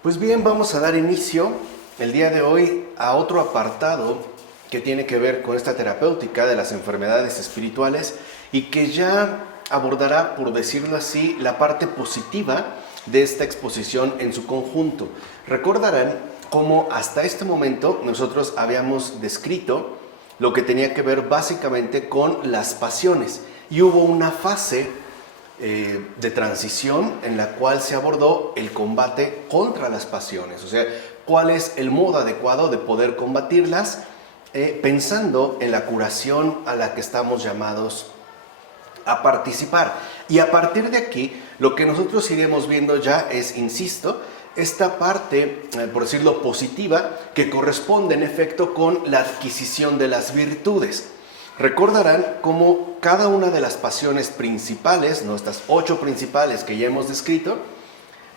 Pues bien, vamos a dar inicio el día de hoy a otro apartado que tiene que ver con esta terapéutica de las enfermedades espirituales y que ya abordará, por decirlo así, la parte positiva de esta exposición en su conjunto. Recordarán cómo hasta este momento nosotros habíamos descrito lo que tenía que ver básicamente con las pasiones y hubo una fase de transición en la cual se abordó el combate contra las pasiones, o sea, cuál es el modo adecuado de poder combatirlas, pensando en la curación a la que estamos llamados a participar. Y a partir de aquí, lo que nosotros iremos viendo ya es, insisto, esta parte, por decirlo, positiva, que corresponde en efecto con la adquisición de las virtudes. Recordarán cómo cada una de las pasiones principales, nuestras 8 principales que ya hemos descrito,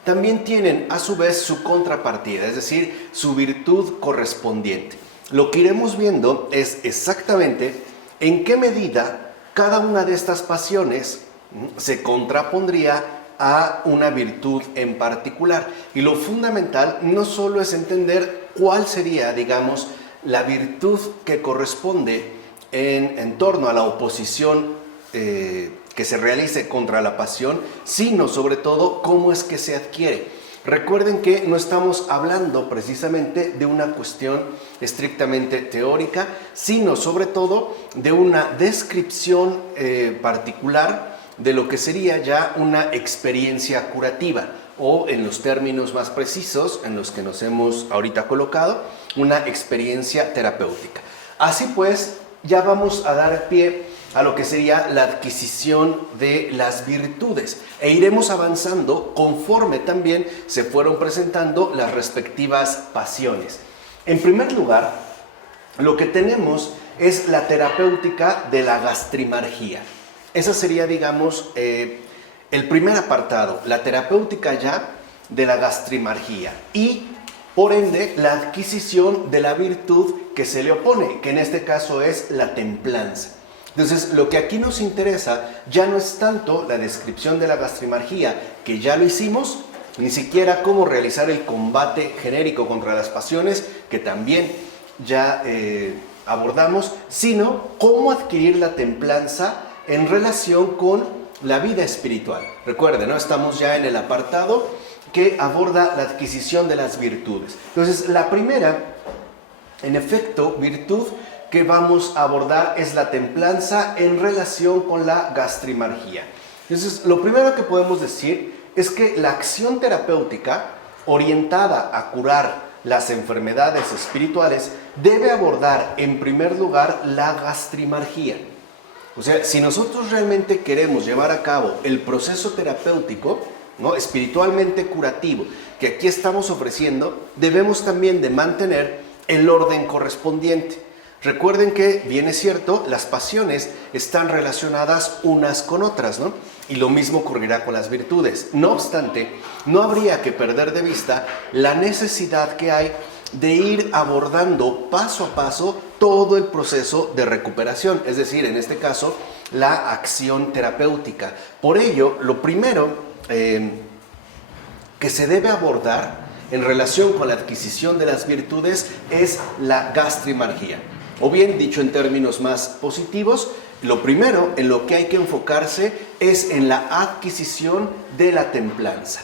también tienen a su vez su contrapartida, es decir, su virtud correspondiente. Lo que iremos viendo es exactamente en qué medida cada una de estas pasiones se contrapondría a una virtud en particular. Y lo fundamental no solo es entender cuál sería, digamos, la virtud que corresponde en torno a la oposición que se realice contra la pasión, sino sobre todo cómo es que se adquiere. Recuerden que no estamos hablando precisamente de una cuestión estrictamente teórica, sino sobre todo de una descripción particular de lo que sería ya una experiencia curativa, o en los términos más precisos en los que nos hemos ahorita colocado, una experiencia terapéutica. Así pues, ya vamos a dar pie a lo que sería la adquisición de las virtudes e iremos avanzando conforme también se fueron presentando las respectivas pasiones. En primer lugar, lo que tenemos es la terapéutica de la gastrimargía. Esa sería, digamos, el primer apartado, la terapéutica ya de la gastrimargía y por ende, la adquisición de la virtud que se le opone, que en este caso es la templanza. Entonces, lo que aquí nos interesa ya no es tanto la descripción de la gastrimargía, que ya lo hicimos, ni siquiera cómo realizar el combate genérico contra las pasiones, que también ya abordamos, sino cómo adquirir la templanza en relación con la vida espiritual. Recuerden, ¿no? Estamos ya en el apartado que aborda la adquisición de las virtudes. Entonces, la primera, en efecto, virtud que vamos a abordar es la templanza en relación con la gastrimargía. Entonces, lo primero que podemos decir es que la acción terapéutica orientada a curar las enfermedades espirituales debe abordar en primer lugar la gastrimargía. O sea, si nosotros realmente queremos llevar a cabo el proceso terapéutico, ¿no?, espiritualmente curativo, que aquí estamos ofreciendo, debemos también de mantener el orden correspondiente. Recuerden que, bien es cierto, las pasiones están relacionadas unas con otras, ¿no? Y lo mismo ocurrirá con las virtudes. No obstante, no habría que perder de vista la necesidad que hay de ir abordando paso a paso todo el proceso de recuperación, es decir, en este caso, la acción terapéutica. Por ello, lo primero que se debe abordar en relación con la adquisición de las virtudes es la gastrimargía. O bien, dicho en términos más positivos, lo primero en lo que hay que enfocarse es en la adquisición de la templanza,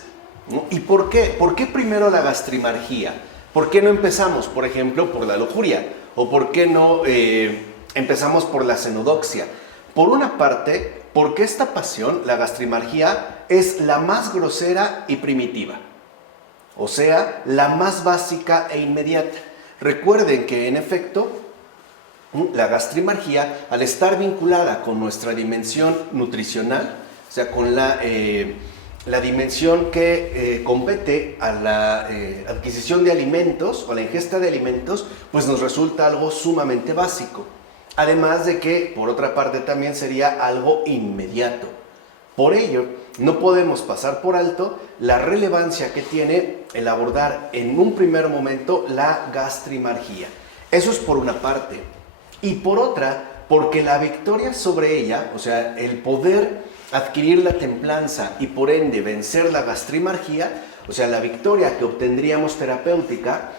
¿no? ¿Y por qué? ¿Por qué primero la gastrimargía? ¿Por qué no empezamos, por ejemplo, por la lujuria? ¿O por qué no empezamos por la cenodoxia? Por una parte, porque esta pasión, la gastrimargía, es la más grosera y primitiva, o sea, la más básica e inmediata. Recuerden que, en efecto, la gastrimargía, al estar vinculada con nuestra dimensión nutricional, o sea, con la dimensión que compete a la adquisición de alimentos o la ingesta de alimentos, pues nos resulta algo sumamente básico. Además de que, por otra parte, también sería algo inmediato. Por ello, no podemos pasar por alto la relevancia que tiene el abordar en un primer momento la gastrimargía. Eso es por una parte. Y por otra, porque la victoria sobre ella, o sea, el poder adquirir la templanza y por ende vencer la gastrimargía, o sea, la victoria que obtendríamos terapéutica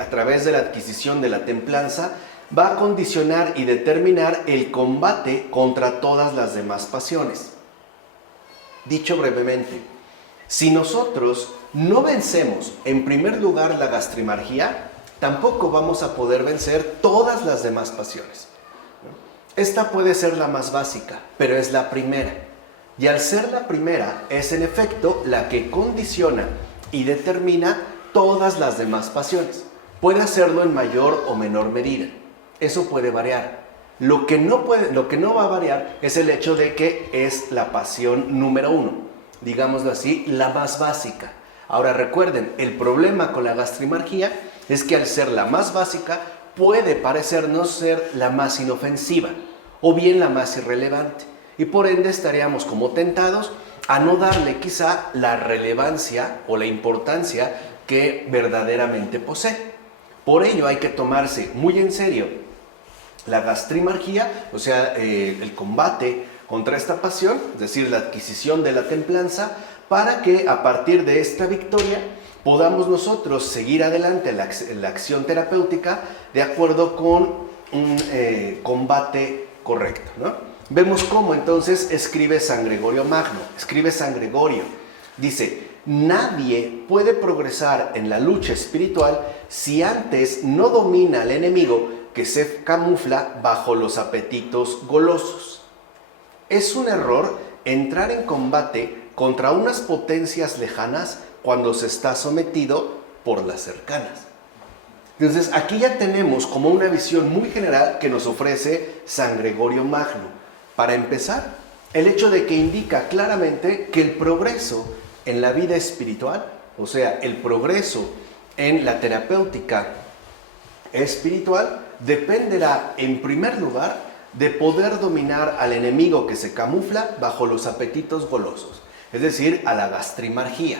a través de la adquisición de la templanza, va a condicionar y determinar el combate contra todas las demás pasiones. Dicho brevemente, si nosotros no vencemos en primer lugar la gastrimargía, tampoco vamos a poder vencer todas las demás pasiones. Esta puede ser la más básica, pero es la primera. Y al ser la primera, es en efecto la que condiciona y determina todas las demás pasiones. Puede hacerlo en mayor o menor medida. Eso puede variar. Lo que no va a variar es el hecho de que es la pasión número uno, digámoslo así, la más básica. Ahora recuerden, el problema con la gastrimargía es que al ser la más básica puede parecernos ser la más inofensiva o bien la más irrelevante y por ende estaríamos como tentados a no darle quizá la relevancia o la importancia que verdaderamente posee. Por ello hay que tomarse muy en serio la gastrimargía, o sea, el combate contra esta pasión, es decir, la adquisición de la templanza, para que a partir de esta victoria podamos nosotros seguir adelante en la acción terapéutica de acuerdo con un combate correcto, ¿no? Vemos cómo entonces escribe San Gregorio Magno, dice: nadie puede progresar en la lucha espiritual si antes no domina al enemigo que se camufla bajo los apetitos golosos. Es un error entrar en combate contra unas potencias lejanas cuando se está sometido por las cercanas. Entonces aquí ya tenemos como una visión muy general que nos ofrece San Gregorio Magno. Para empezar, el hecho de que indica claramente que el progreso en la vida espiritual, o sea, el progreso en la terapéutica espiritual, dependerá en primer lugar de poder dominar al enemigo que se camufla bajo los apetitos golosos, es decir, a la gastrimargía.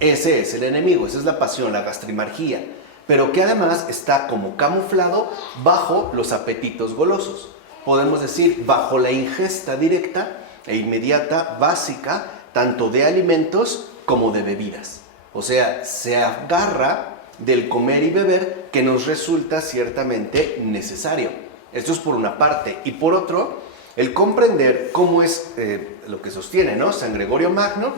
Ese es el enemigo, esa es la pasión, la gastrimargía, pero que además está como camuflado bajo los apetitos golosos. Podemos decir, bajo la ingesta directa e inmediata, básica, tanto de alimentos como de bebidas. O sea, se agarra del comer y beber que nos resulta ciertamente necesario. Esto es por una parte. Y por otro, el comprender cómo es lo que sostiene, ¿no?, San Gregorio Magno,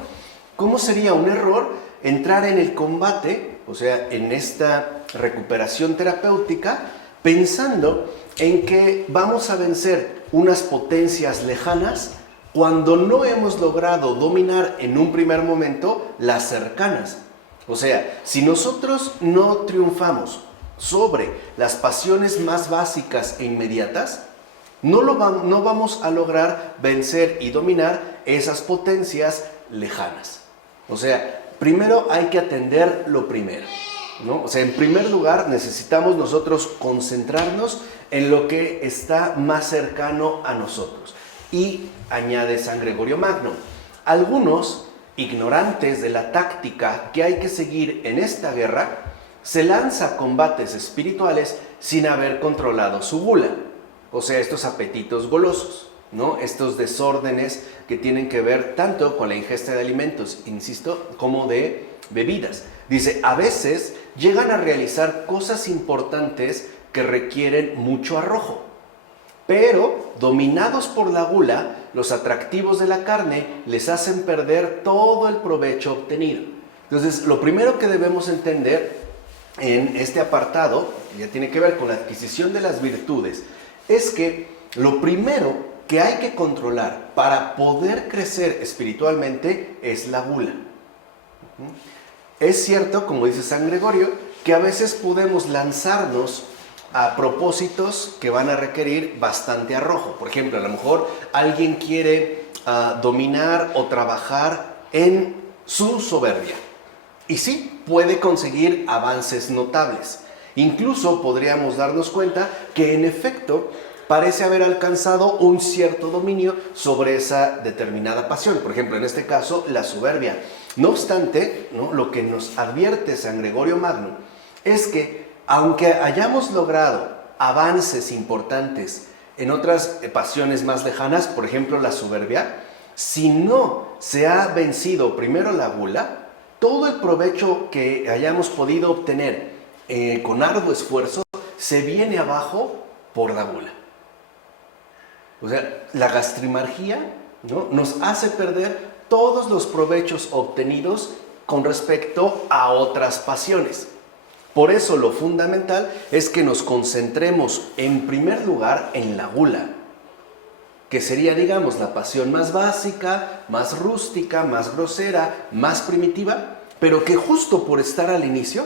cómo sería un error entrar en el combate, o sea, en esta recuperación terapéutica, pensando en que vamos a vencer unas potencias lejanas cuando no hemos logrado dominar en un primer momento las cercanas. O sea, si nosotros no triunfamos sobre las pasiones más básicas e inmediatas, no vamos a lograr vencer y dominar esas potencias lejanas. O sea, primero hay que atender lo primero, ¿no? O sea, en primer lugar necesitamos nosotros concentrarnos en lo que está más cercano a nosotros. Y añade San Gregorio Magno, algunos ignorantes de la táctica que hay que seguir en esta guerra, se lanza a combates espirituales sin haber controlado su gula, o sea, estos apetitos golosos, ¿no?, estos desórdenes que tienen que ver tanto con la ingesta de alimentos, insisto, como de bebidas. Dice, a veces llegan a realizar cosas importantes que requieren mucho arrojo, pero dominados por la gula, los atractivos de la carne les hacen perder todo el provecho obtenido. Entonces, lo primero que debemos entender en este apartado, que ya tiene que ver con la adquisición de las virtudes, es que lo primero que hay que controlar para poder crecer espiritualmente es la gula. Es cierto, como dice San Gregorio, que a veces podemos lanzarnos a propósitos que van a requerir bastante arrojo. Por ejemplo, a lo mejor alguien quiere dominar o trabajar en su soberbia. Y sí, puede conseguir avances notables. Incluso podríamos darnos cuenta que en efecto parece haber alcanzado un cierto dominio sobre esa determinada pasión. Por ejemplo, en este caso, la soberbia. No obstante, ¿no?, lo que nos advierte San Gregorio Magno es que aunque hayamos logrado avances importantes en otras pasiones más lejanas, por ejemplo la soberbia, si no se ha vencido primero la gula, todo el provecho que hayamos podido obtener con arduo esfuerzo se viene abajo por la gula. O sea, la gastrimargía, ¿no?, nos hace perder todos los provechos obtenidos con respecto a otras pasiones. Por eso lo fundamental es que nos concentremos en primer lugar en la gula, que sería, digamos, la pasión más básica, más rústica, más grosera, más primitiva, pero que justo por estar al inicio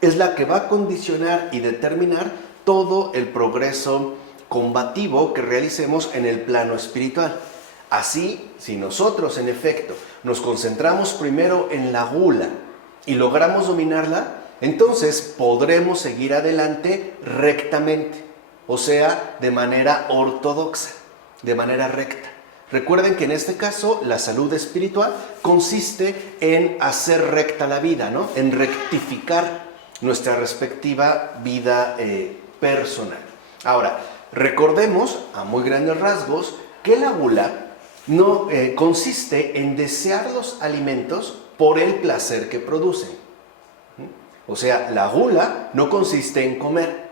es la que va a condicionar y determinar todo el progreso combativo que realicemos en el plano espiritual. Así, si nosotros en efecto nos concentramos primero en la gula y logramos dominarla, entonces podremos seguir adelante rectamente, o sea, de manera ortodoxa, de manera recta. Recuerden que en este caso la salud espiritual consiste en hacer recta la vida, ¿no?, en rectificar nuestra respectiva vida personal. Ahora, recordemos a muy grandes rasgos que la gula no consiste en desear los alimentos por el placer que producen. O sea, la gula no consiste en comer,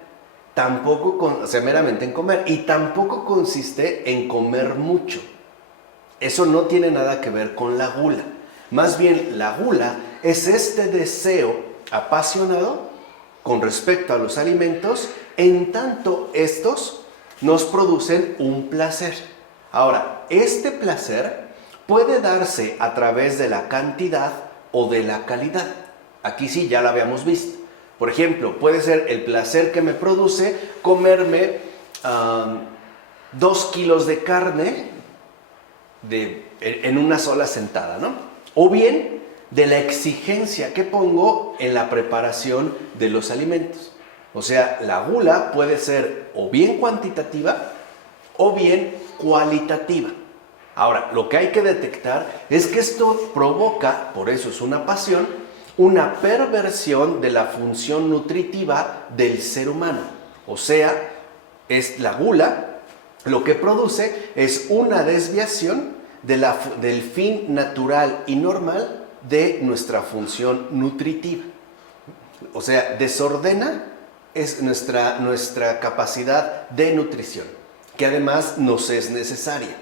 tampoco meramente en comer, y tampoco consiste en comer mucho. Eso no tiene nada que ver con la gula. Más bien, la gula es este deseo apasionado con respecto a los alimentos, en tanto estos nos producen un placer. Ahora, este placer puede darse a través de la cantidad o de la calidad. Aquí sí ya lo habíamos visto. Por ejemplo, puede ser el placer que me produce comerme 2 kilos de carne en una sola sentada, ¿no? O bien de la exigencia que pongo en la preparación de los alimentos. O sea, la gula puede ser o bien cuantitativa o bien cualitativa. Ahora, lo que hay que detectar es que esto provoca, por eso es una pasión, una perversión de la función nutritiva del ser humano. O sea, es la gula, lo que produce es una desviación del fin natural y normal de nuestra función nutritiva. O sea, desordena es nuestra capacidad de nutrición, que además nos es necesaria.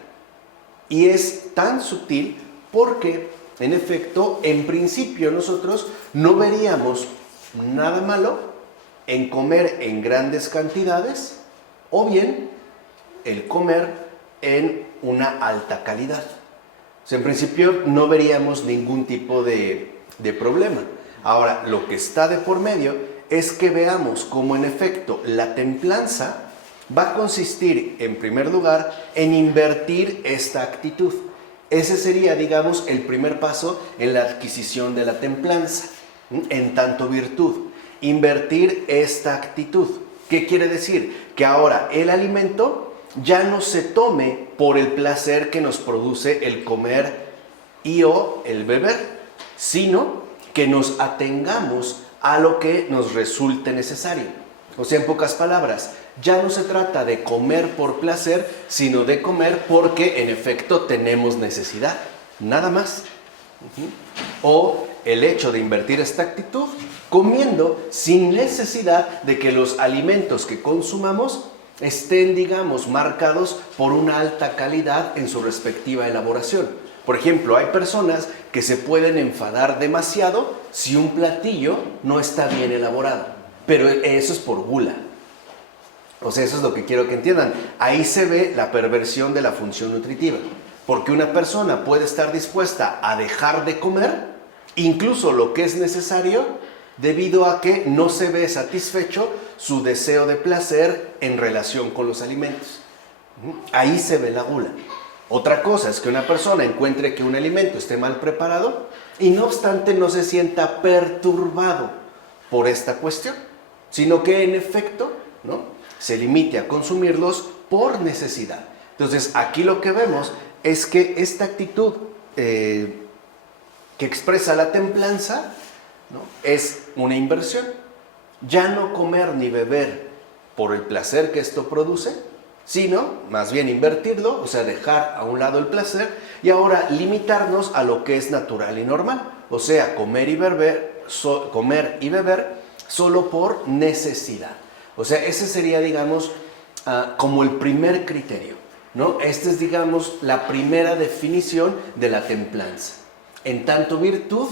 Y es tan sutil porque, en efecto, en principio nosotros no veríamos nada malo en comer en grandes cantidades o bien el comer en una alta calidad. O sea, en principio no veríamos ningún tipo de problema. Ahora, lo que está de por medio es que veamos cómo en efecto la templanza va a consistir en primer lugar en invertir esta actitud. Ese sería, digamos, el primer paso en la adquisición de la templanza, en tanto virtud. Invertir esta actitud. ¿Qué quiere decir? Que ahora el alimento ya no se tome por el placer que nos produce el comer y o el beber, sino que nos atengamos a lo que nos resulte necesario. O sea, en pocas palabras, ya no se trata de comer por placer, sino de comer porque en efecto tenemos necesidad, nada más. O el hecho de invertir esta actitud comiendo sin necesidad de que los alimentos que consumamos estén, digamos, marcados por una alta calidad en su respectiva elaboración. Por ejemplo, hay personas que se pueden enfadar demasiado si un platillo no está bien elaborado, pero eso es por gula. O sea, eso es lo que quiero que entiendan. Ahí se ve la perversión de la función nutritiva, porque una persona puede estar dispuesta a dejar de comer, incluso lo que es necesario, debido a que no se ve satisfecho su deseo de placer en relación con los alimentos. Ahí se ve la gula. Otra cosa es que una persona encuentre que un alimento esté mal preparado y no obstante no se sienta perturbado por esta cuestión, sino que en efecto, ¿no?, se limite a consumirlos por necesidad. Entonces, aquí lo que vemos es que esta actitud que expresa la templanza, ¿no?, es una inversión. Ya no comer ni beber por el placer que esto produce, sino más bien invertirlo, o sea, dejar a un lado el placer y ahora limitarnos a lo que es natural y normal, o sea, comer y beber solo por necesidad. O sea, ese sería, digamos, como el primer criterio, ¿no? Esta es, digamos, la primera definición de la templanza, en tanto virtud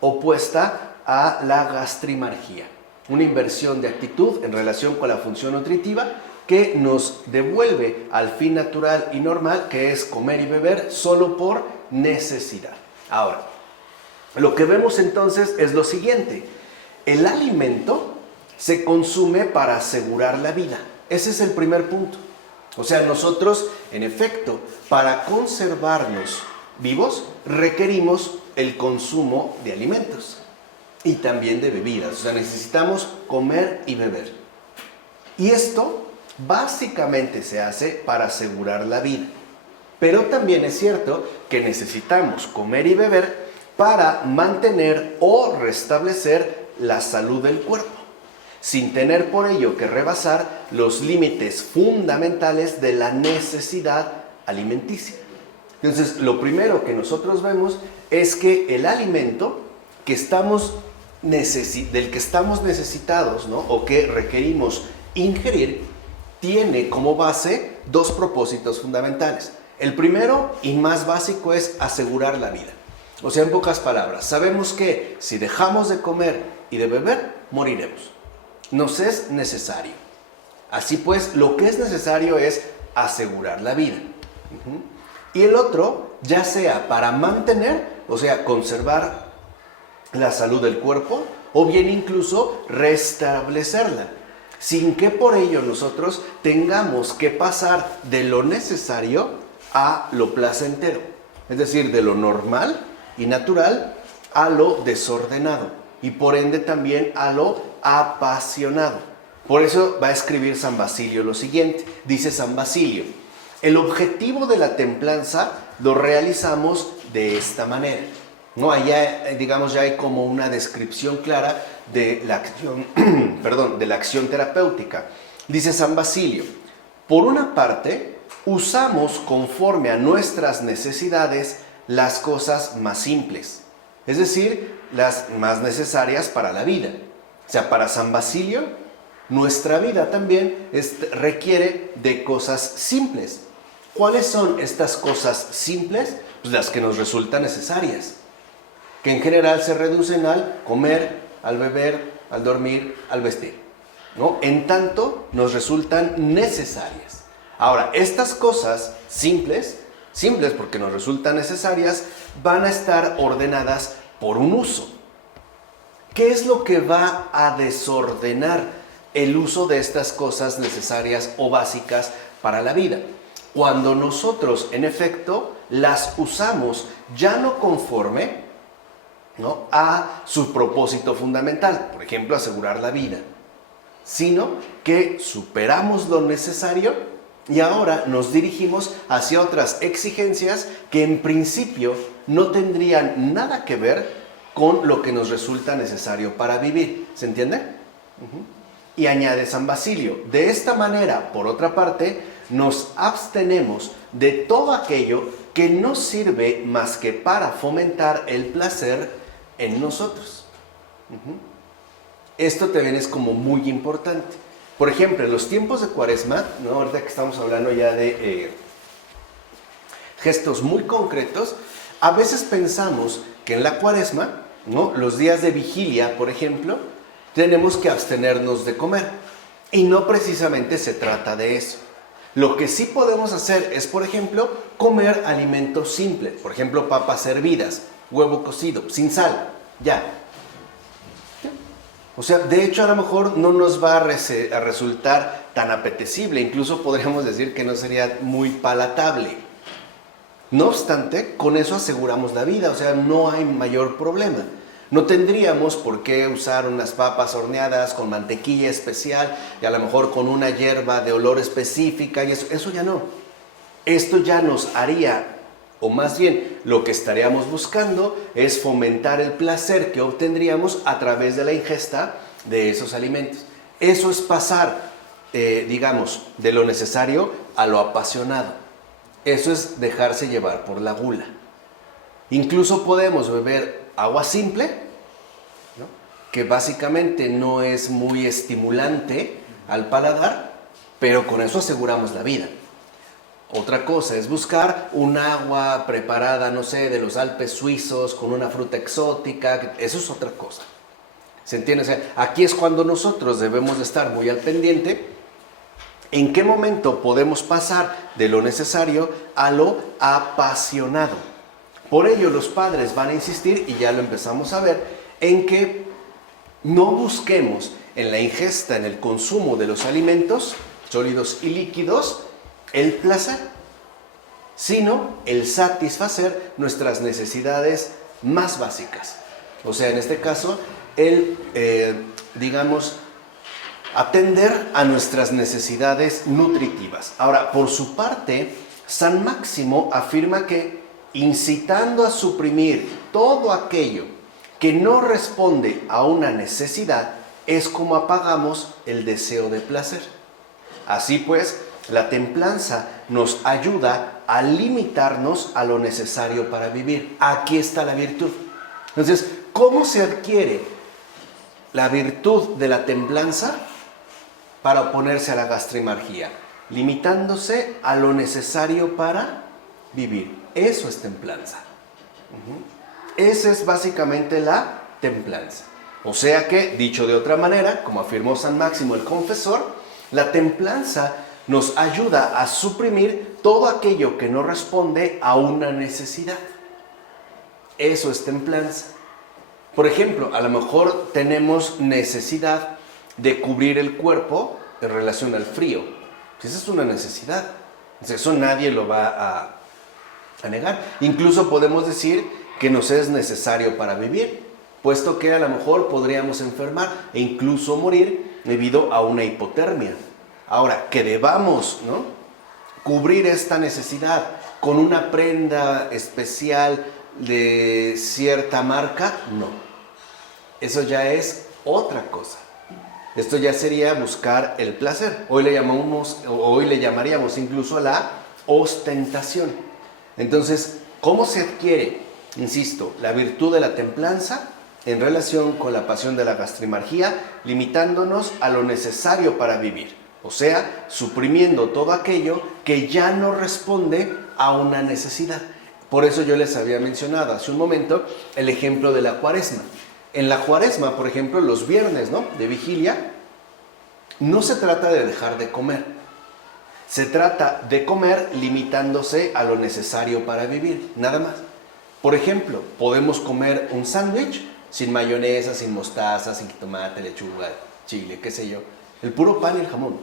opuesta a la gastrimargía, una inversión de actitud en relación con la función nutritiva que nos devuelve al fin natural y normal, que es comer y beber solo por necesidad. Ahora, lo que vemos entonces es lo siguiente: el alimento se consume para asegurar la vida. Ese es el primer punto. O sea, nosotros, en efecto, para conservarnos vivos, requerimos el consumo de alimentos y también de bebidas. O sea, necesitamos comer y beber. Y esto básicamente se hace para asegurar la vida. Pero también es cierto que necesitamos comer y beber para mantener o restablecer la salud del cuerpo, sin tener por ello que rebasar los límites fundamentales de la necesidad alimenticia. Entonces, lo primero que nosotros vemos es que el alimento del que estamos necesitados, ¿no?, o que requerimos ingerir, tiene como base dos propósitos fundamentales. El primero y más básico es asegurar la vida. O sea, en pocas palabras, sabemos que si dejamos de comer y de beber, moriremos. Nos es necesario. Así pues, lo que es necesario es asegurar la vida. Y el otro, ya sea para mantener, o sea, conservar la salud del cuerpo, o bien incluso restablecerla, sin que por ello nosotros tengamos que pasar de lo necesario a lo placentero. Es decir, de lo normal y natural a lo desordenado, y por ende también a lo apasionado. Por eso va a escribir San Basilio lo siguiente. Dice San Basilio: el objetivo de la templanza lo realizamos de esta manera. No, allá, digamos, ya hay como una descripción clara de la acción, de la acción terapéutica. Dice San Basilio: por una parte, usamos conforme a nuestras necesidades las cosas más simples, es decir, las más necesarias para la vida. O sea, para San Basilio, nuestra vida también requiere de cosas simples. ¿Cuáles son estas cosas simples? Pues las que nos resultan necesarias, que en general se reducen al comer, al beber, al dormir, al vestir, ¿no? En tanto nos resultan necesarias. Ahora, estas cosas simples porque nos resultan necesarias, van a estar ordenadas por un uso. ¿Qué es lo que va a desordenar el uso de estas cosas necesarias o básicas para la vida? Cuando nosotros, en efecto, las usamos ya no conforme, ¿no?, a su propósito fundamental, por ejemplo, asegurar la vida, sino que superamos lo necesario y ahora nos dirigimos hacia otras exigencias que en principio no tendrían nada que ver con lo que nos resulta necesario para vivir. ¿Se entiende? Y añade San Basilio: de esta manera, por otra parte, nos abstenemos de todo aquello que no sirve más que para fomentar el placer en nosotros. Esto también es como muy importante. Por ejemplo, en los tiempos de Cuaresma, ¿no?, ahorita que estamos hablando ya de gestos muy concretos, a veces pensamos que en la Cuaresma, ¿no?, los días de vigilia, por ejemplo, tenemos que abstenernos de comer. Y no precisamente se trata de eso. Lo que sí podemos hacer es, por ejemplo, comer alimentos simples. Por ejemplo, papas hervidas, huevo cocido, sin sal, ya. O sea, de hecho, a lo mejor no nos va a resultar tan apetecible. Incluso podríamos decir que no sería muy palatable. No obstante, con eso aseguramos la vida. O sea, no hay mayor problema. No tendríamos por qué usar unas papas horneadas con mantequilla especial y a lo mejor con una hierba de olor específica. Y eso ya no. Esto ya nos haría, o más bien lo que estaríamos buscando es fomentar el placer que obtendríamos a través de la ingesta de esos alimentos. Eso es pasar digamos, de lo necesario a lo apasionado. Eso es dejarse llevar por la gula. Incluso podemos beber agua simple, ¿no?, que básicamente no es muy estimulante al paladar, pero con eso aseguramos la vida. Otra cosa es buscar un agua preparada, no sé, de los Alpes suizos, con una fruta exótica. Eso es otra cosa. ¿Se entiende? O sea, aquí es cuando nosotros debemos de estar muy al pendiente. ¿En qué momento podemos pasar de lo necesario a lo apasionado? Por ello los padres van a insistir, y ya lo empezamos a ver, en que no busquemos en la ingesta, en el consumo de los alimentos sólidos y líquidos, el placer, sino el satisfacer nuestras necesidades más básicas. O sea, en este caso, digamos, atender a nuestras necesidades nutritivas. Ahora, por su parte, San Máximo afirma que incitando a suprimir todo aquello que no responde a una necesidad es como apagamos el deseo de placer. Así pues, la templanza nos ayuda a limitarnos a lo necesario para vivir. Aquí está la virtud. Entonces, ¿cómo se adquiere la virtud de la templanza? Para oponerse a la gastrimargía, limitándose a lo necesario para vivir. Eso es templanza. Esa es básicamente la templanza. O sea que, dicho de otra manera, como afirmó San Máximo el Confesor, la templanza nos ayuda a suprimir todo aquello que no responde a una necesidad. Eso es templanza. Por ejemplo, a lo mejor tenemos necesidad de cubrir el cuerpo en relación al frío. Esa es una necesidad. Eso nadie lo va a negar. Incluso podemos decir que nos es necesario para vivir, puesto que a lo mejor podríamos enfermar e incluso morir debido a una hipotermia. Ahora, que debamos, ¿no?, cubrir esta necesidad con una prenda especial de cierta marca, no. Eso ya es otra cosa. Esto ya sería buscar el placer. Hoy le llamaríamos incluso la ostentación. Entonces, ¿cómo se adquiere, insisto, la virtud de la templanza en relación con la pasión de la gastrimargía, limitándonos a lo necesario para vivir? O sea, suprimiendo todo aquello que ya no responde a una necesidad. Por eso yo les había mencionado hace un momento el ejemplo de la Cuaresma. En la Cuaresma, por ejemplo, los viernes, ¿no?, de vigilia, no se trata de dejar de comer. Se trata de comer limitándose a lo necesario para vivir, nada más. Por ejemplo, podemos comer un sándwich sin mayonesa, sin mostaza, sin tomate, lechuga, chile, qué sé yo. El puro pan y el jamón,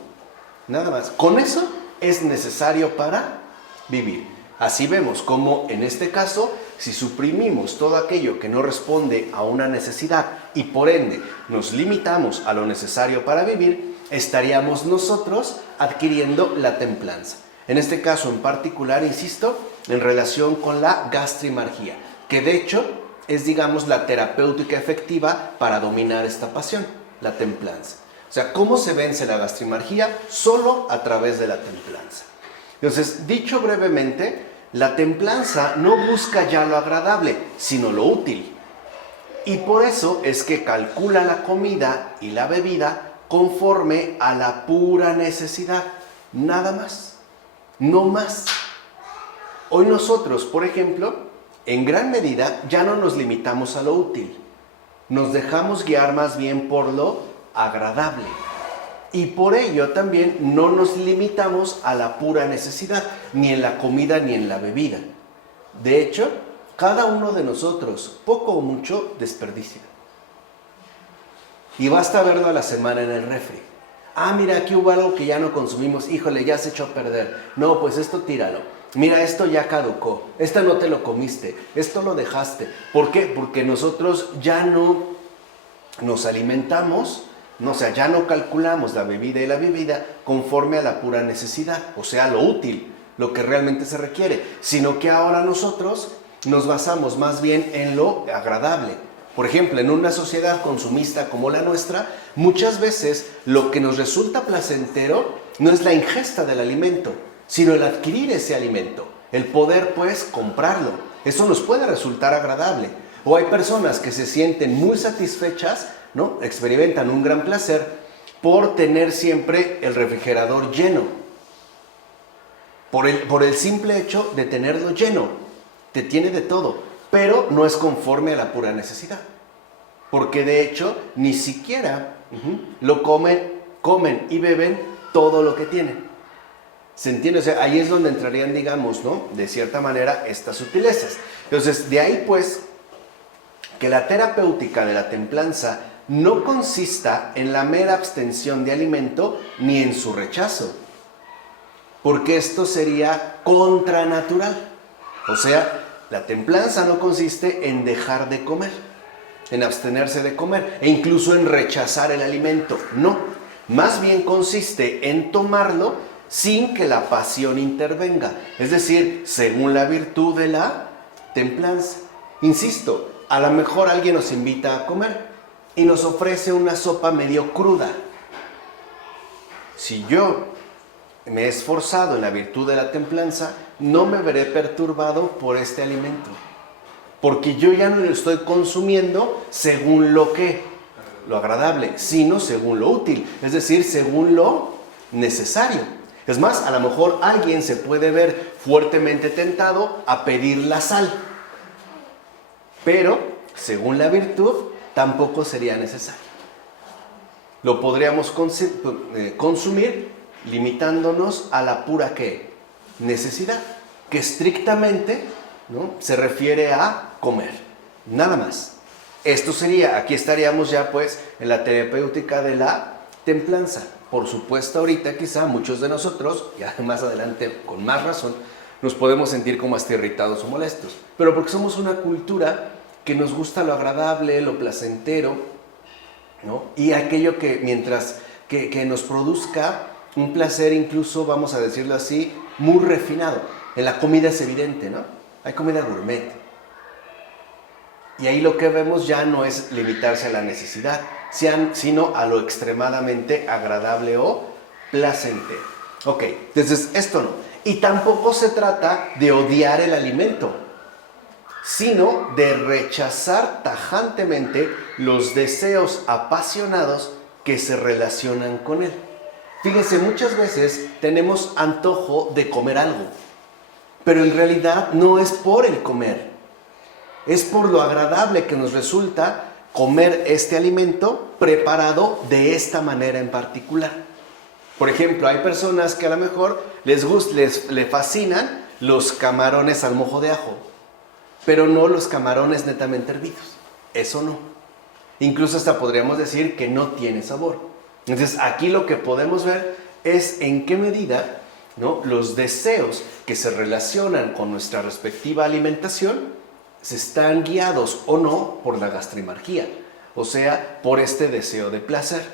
nada más. Con eso es necesario para vivir. Así vemos cómo en este caso, si suprimimos todo aquello que no responde a una necesidad y por ende nos limitamos a lo necesario para vivir, estaríamos nosotros adquiriendo la templanza. En este caso en particular, insisto, en relación con la gastrimargía, que de hecho es, digamos, la terapéutica efectiva para dominar esta pasión, la templanza. O sea, ¿cómo se vence la gastrimargía? Solo a través de la templanza. Entonces, dicho brevemente, la templanza no busca ya lo agradable, sino lo útil. Y por eso es que calcula la comida y la bebida conforme a la pura necesidad, nada más, no más. Hoy nosotros, por ejemplo, en gran medida ya no nos limitamos a lo útil, nos dejamos guiar más bien por lo agradable. Y por ello también no nos limitamos a la pura necesidad, ni en la comida ni en la bebida. De hecho, cada uno de nosotros, poco o mucho, desperdicia. Y basta verlo a la semana en el refri. Ah, mira, aquí hubo algo que ya no consumimos. Híjole, ya se echó a perder. No, pues esto tíralo. Mira, esto ya caducó. Esto no te lo comiste. Esto lo dejaste. ¿Por qué? Porque nosotros ya no nos alimentamos, no, o sea, ya no calculamos la bebida y la bebida conforme a la pura necesidad, o sea, lo útil, lo que realmente se requiere, sino que ahora nosotros nos basamos más bien en lo agradable. Por ejemplo, en una sociedad consumista como la nuestra, muchas veces lo que nos resulta placentero no es la ingesta del alimento, sino el adquirir ese alimento, el poder pues comprarlo. Eso nos puede resultar agradable. O hay personas que se sienten muy satisfechas, ¿no? Experimentan un gran placer por tener siempre el refrigerador lleno. Por el simple hecho de tenerlo lleno, te tiene de todo, pero no es conforme a la pura necesidad. Porque de hecho, ni siquiera lo comen y beben todo lo que tienen. ¿Se entiende? O sea, ahí es donde entrarían, digamos, ¿no? De cierta manera, estas sutilezas. Entonces, de ahí pues, que la terapéutica de la templanza no consista en la mera abstención de alimento ni en su rechazo, porque esto sería contranatural. O sea, la templanza no consiste en dejar de comer, en abstenerse de comer e incluso en rechazar el alimento. No, más bien consiste en tomarlo sin que la pasión intervenga, es decir, según la virtud de la templanza. Insisto, a lo mejor alguien nos invita a comer y nos ofrece una sopa medio cruda. Si yo me he esforzado en la virtud de la templanza, no me veré perturbado por este alimento, porque yo ya no lo estoy consumiendo según lo agradable, sino según lo útil, es decir, según lo necesario. Es más, a lo mejor alguien se puede ver fuertemente tentado a pedir la sal, pero según la virtud tampoco sería necesario. Lo podríamos consumir limitándonos a la pura necesidad, que estrictamente, ¿no? Se refiere a comer, nada más. Esto sería, aquí estaríamos ya pues en la terapéutica de la templanza. Por supuesto, ahorita quizá muchos de nosotros, ya más adelante con más razón, nos podemos sentir como hasta irritados o molestos, pero porque somos una cultura que nos gusta lo agradable, lo placentero, ¿no? Y aquello que mientras que nos produzca un placer, incluso vamos a decirlo así, muy refinado. En la comida es evidente, ¿no? Hay comida gourmet. Y ahí lo que vemos ya no es limitarse a la necesidad, sino a lo extremadamente agradable o placentero. Ok, entonces esto no. Y tampoco se trata de odiar el alimento, sino de rechazar tajantemente los deseos apasionados que se relacionan con él. Fíjense, muchas veces tenemos antojo de comer algo, pero en realidad no es por el comer, es por lo agradable que nos resulta comer este alimento preparado de esta manera en particular. Por ejemplo, hay personas que a lo mejor les fascinan los camarones al mojo de ajo, pero no los camarones netamente hervidos. Eso no. Incluso hasta podríamos decir que no tiene sabor. Entonces, aquí lo que podemos ver es en qué medida, ¿no?, los deseos que se relacionan con nuestra respectiva alimentación se están guiados o no por la gastrimarquía, o sea, por este deseo de placer.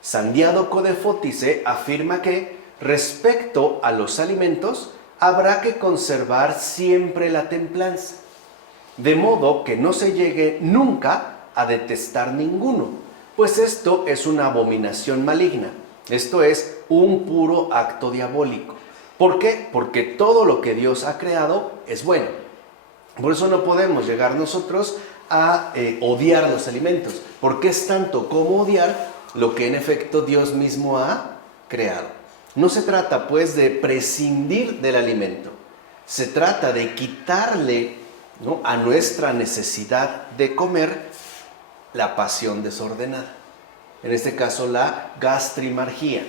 San Diádoco de Fótice afirma que, respecto a los alimentos, habrá que conservar siempre la templanza, de modo que no se llegue nunca a detestar ninguno, pues esto es una abominación maligna, esto es un puro acto diabólico. ¿Por qué? Porque todo lo que Dios ha creado es bueno. Por eso no podemos llegar nosotros a odiar los alimentos, porque es tanto como odiar lo que en efecto Dios mismo ha creado. No se trata pues de prescindir del alimento, se trata de quitarle, ¿no?, a nuestra necesidad de comer la pasión desordenada, en este caso la gastrimarquía.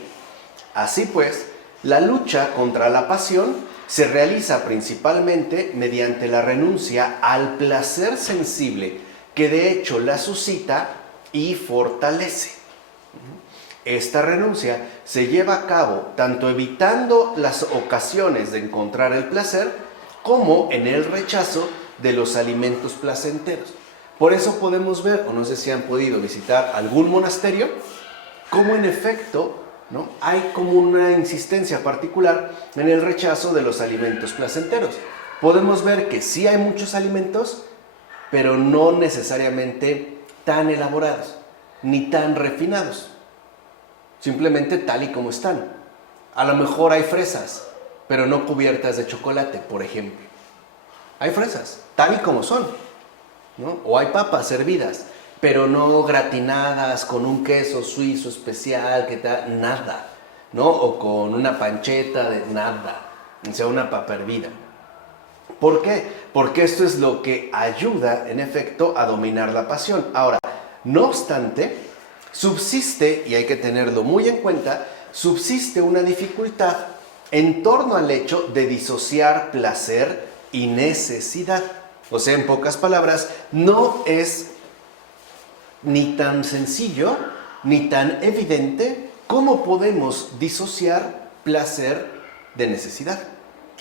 Así pues, la lucha contra la pasión se realiza principalmente mediante la renuncia al placer sensible que de hecho la suscita y fortalece. Esta renuncia se lleva a cabo tanto evitando las ocasiones de encontrar el placer como en el rechazo de los alimentos placenteros. Por eso podemos ver, o no sé si han podido visitar algún monasterio, cómo en efecto, ¿no?, hay como una insistencia particular en el rechazo de los alimentos placenteros. Podemos ver que sí hay muchos alimentos, pero no necesariamente tan elaborados, ni tan refinados. Simplemente tal y como están. A lo mejor hay fresas, pero no cubiertas de chocolate, por ejemplo. Hay fresas, tal y como son, ¿no? O hay papas hervidas, pero no gratinadas con un queso suizo especial, que tal, nada, ¿no? O con una pancheta de nada, o sea, una papa hervida. ¿Por qué? Porque esto es lo que ayuda, en efecto, a dominar la pasión. Ahora, no obstante, subsiste, y hay que tenerlo muy en cuenta, subsiste una dificultad en torno al hecho de disociar placer y necesidad. O sea, en pocas palabras, no es ni tan sencillo, ni tan evidente cómo podemos disociar placer de necesidad.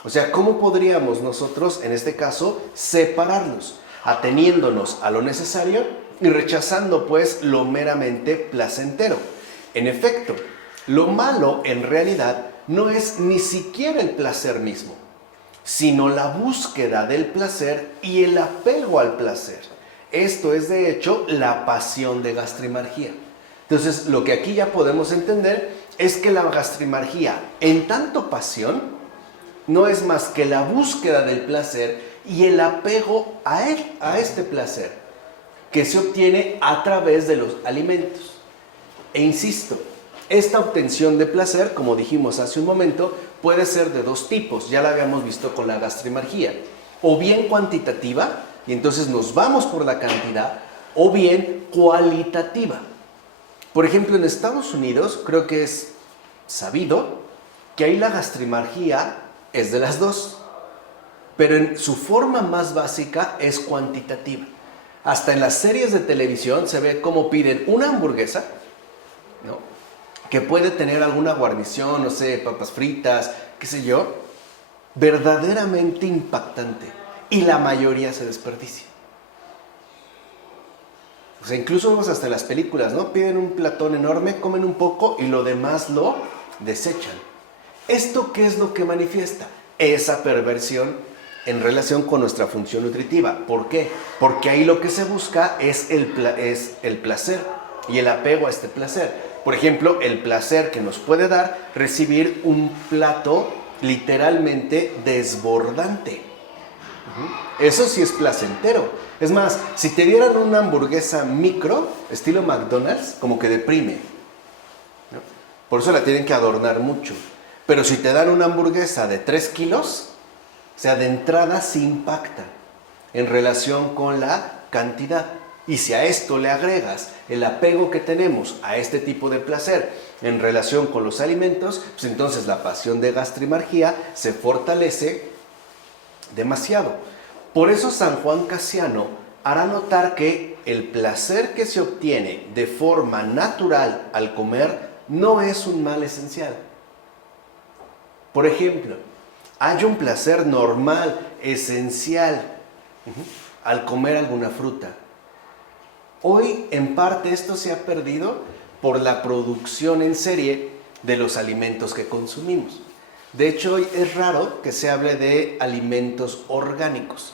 O sea, ¿cómo podríamos nosotros, en este caso, separarlos, ateniéndonos a lo necesario y rechazando, pues, lo meramente placentero? En efecto, lo malo, en realidad, no es ni siquiera el placer mismo, sino la búsqueda del placer y el apego al placer. Esto es, de hecho, la pasión de gastrimargía. Entonces, lo que aquí ya podemos entender es que la gastrimargía, en tanto pasión, no es más que la búsqueda del placer y el apego a él, a este placer, que se obtiene a través de los alimentos. E insisto, esta obtención de placer, como dijimos hace un momento, puede ser de dos tipos, ya la habíamos visto con la gastrimargía, o bien cuantitativa, y entonces nos vamos por la cantidad, o bien cualitativa. Por ejemplo, en Estados Unidos, creo que es sabido que ahí la gastrimargía es de las dos, pero en su forma más básica es cuantitativa. Hasta en las series de televisión se ve cómo piden una hamburguesa, ¿no?, que puede tener alguna guarnición, no sé, papas fritas, qué sé yo, verdaderamente impactante, y la mayoría se desperdicia. O sea, incluso vemos hasta en las películas, ¿no? Piden un platón enorme, comen un poco y lo demás lo desechan. ¿Esto qué es lo que manifiesta? Esa perversión en relación con nuestra función nutritiva. ¿Por qué? Porque ahí lo que se busca es el placer y el apego a este placer. Por ejemplo, el placer que nos puede dar recibir un plato literalmente desbordante. Eso sí es placentero. Es más, si te dieran una hamburguesa micro, estilo McDonald's, como que deprime, ¿no? Por eso la tienen que adornar mucho. Pero si te dan una hamburguesa de 3 kilos, o sea, de entrada sí impacta en relación con la cantidad. Y si a esto le agregas el apego que tenemos a este tipo de placer en relación con los alimentos, pues entonces la pasión de gastrimargía se fortalece demasiado. Por eso San Juan Cassiano hará notar que el placer que se obtiene de forma natural al comer no es un mal esencial. Por ejemplo, hay un placer normal, esencial, al comer alguna fruta. Hoy, en parte, esto se ha perdido por la producción en serie de los alimentos que consumimos. De hecho, hoy es raro que se hable de alimentos orgánicos,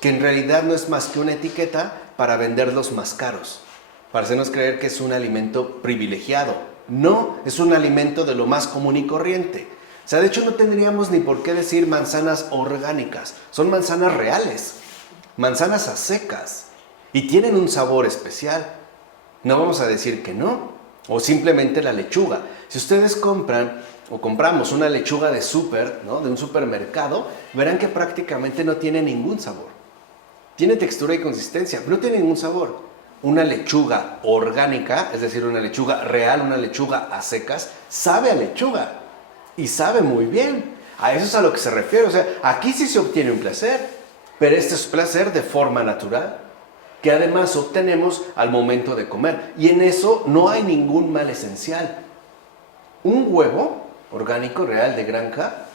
que en realidad no es más que una etiqueta para venderlos más caros, para hacernos creer que es un alimento privilegiado. No, es un alimento de lo más común y corriente. O sea, de hecho no tendríamos ni por qué decir manzanas orgánicas. Son manzanas reales, manzanas a secas, y tienen un sabor especial. No vamos a decir que no. O simplemente la lechuga. Si ustedes compran o compramos una lechuga de súper, ¿no?, de un supermercado, verán que prácticamente no tiene ningún sabor. Tiene textura y consistencia, pero no tiene ningún sabor. Una lechuga orgánica, es decir, una lechuga real, una lechuga a secas, sabe a lechuga y sabe muy bien. A eso es a lo que se refiere. O sea, aquí sí se obtiene un placer, pero este es placer de forma natural, que además obtenemos al momento de comer. Y en eso no hay ningún mal esencial. Un huevo orgánico, real, de granja,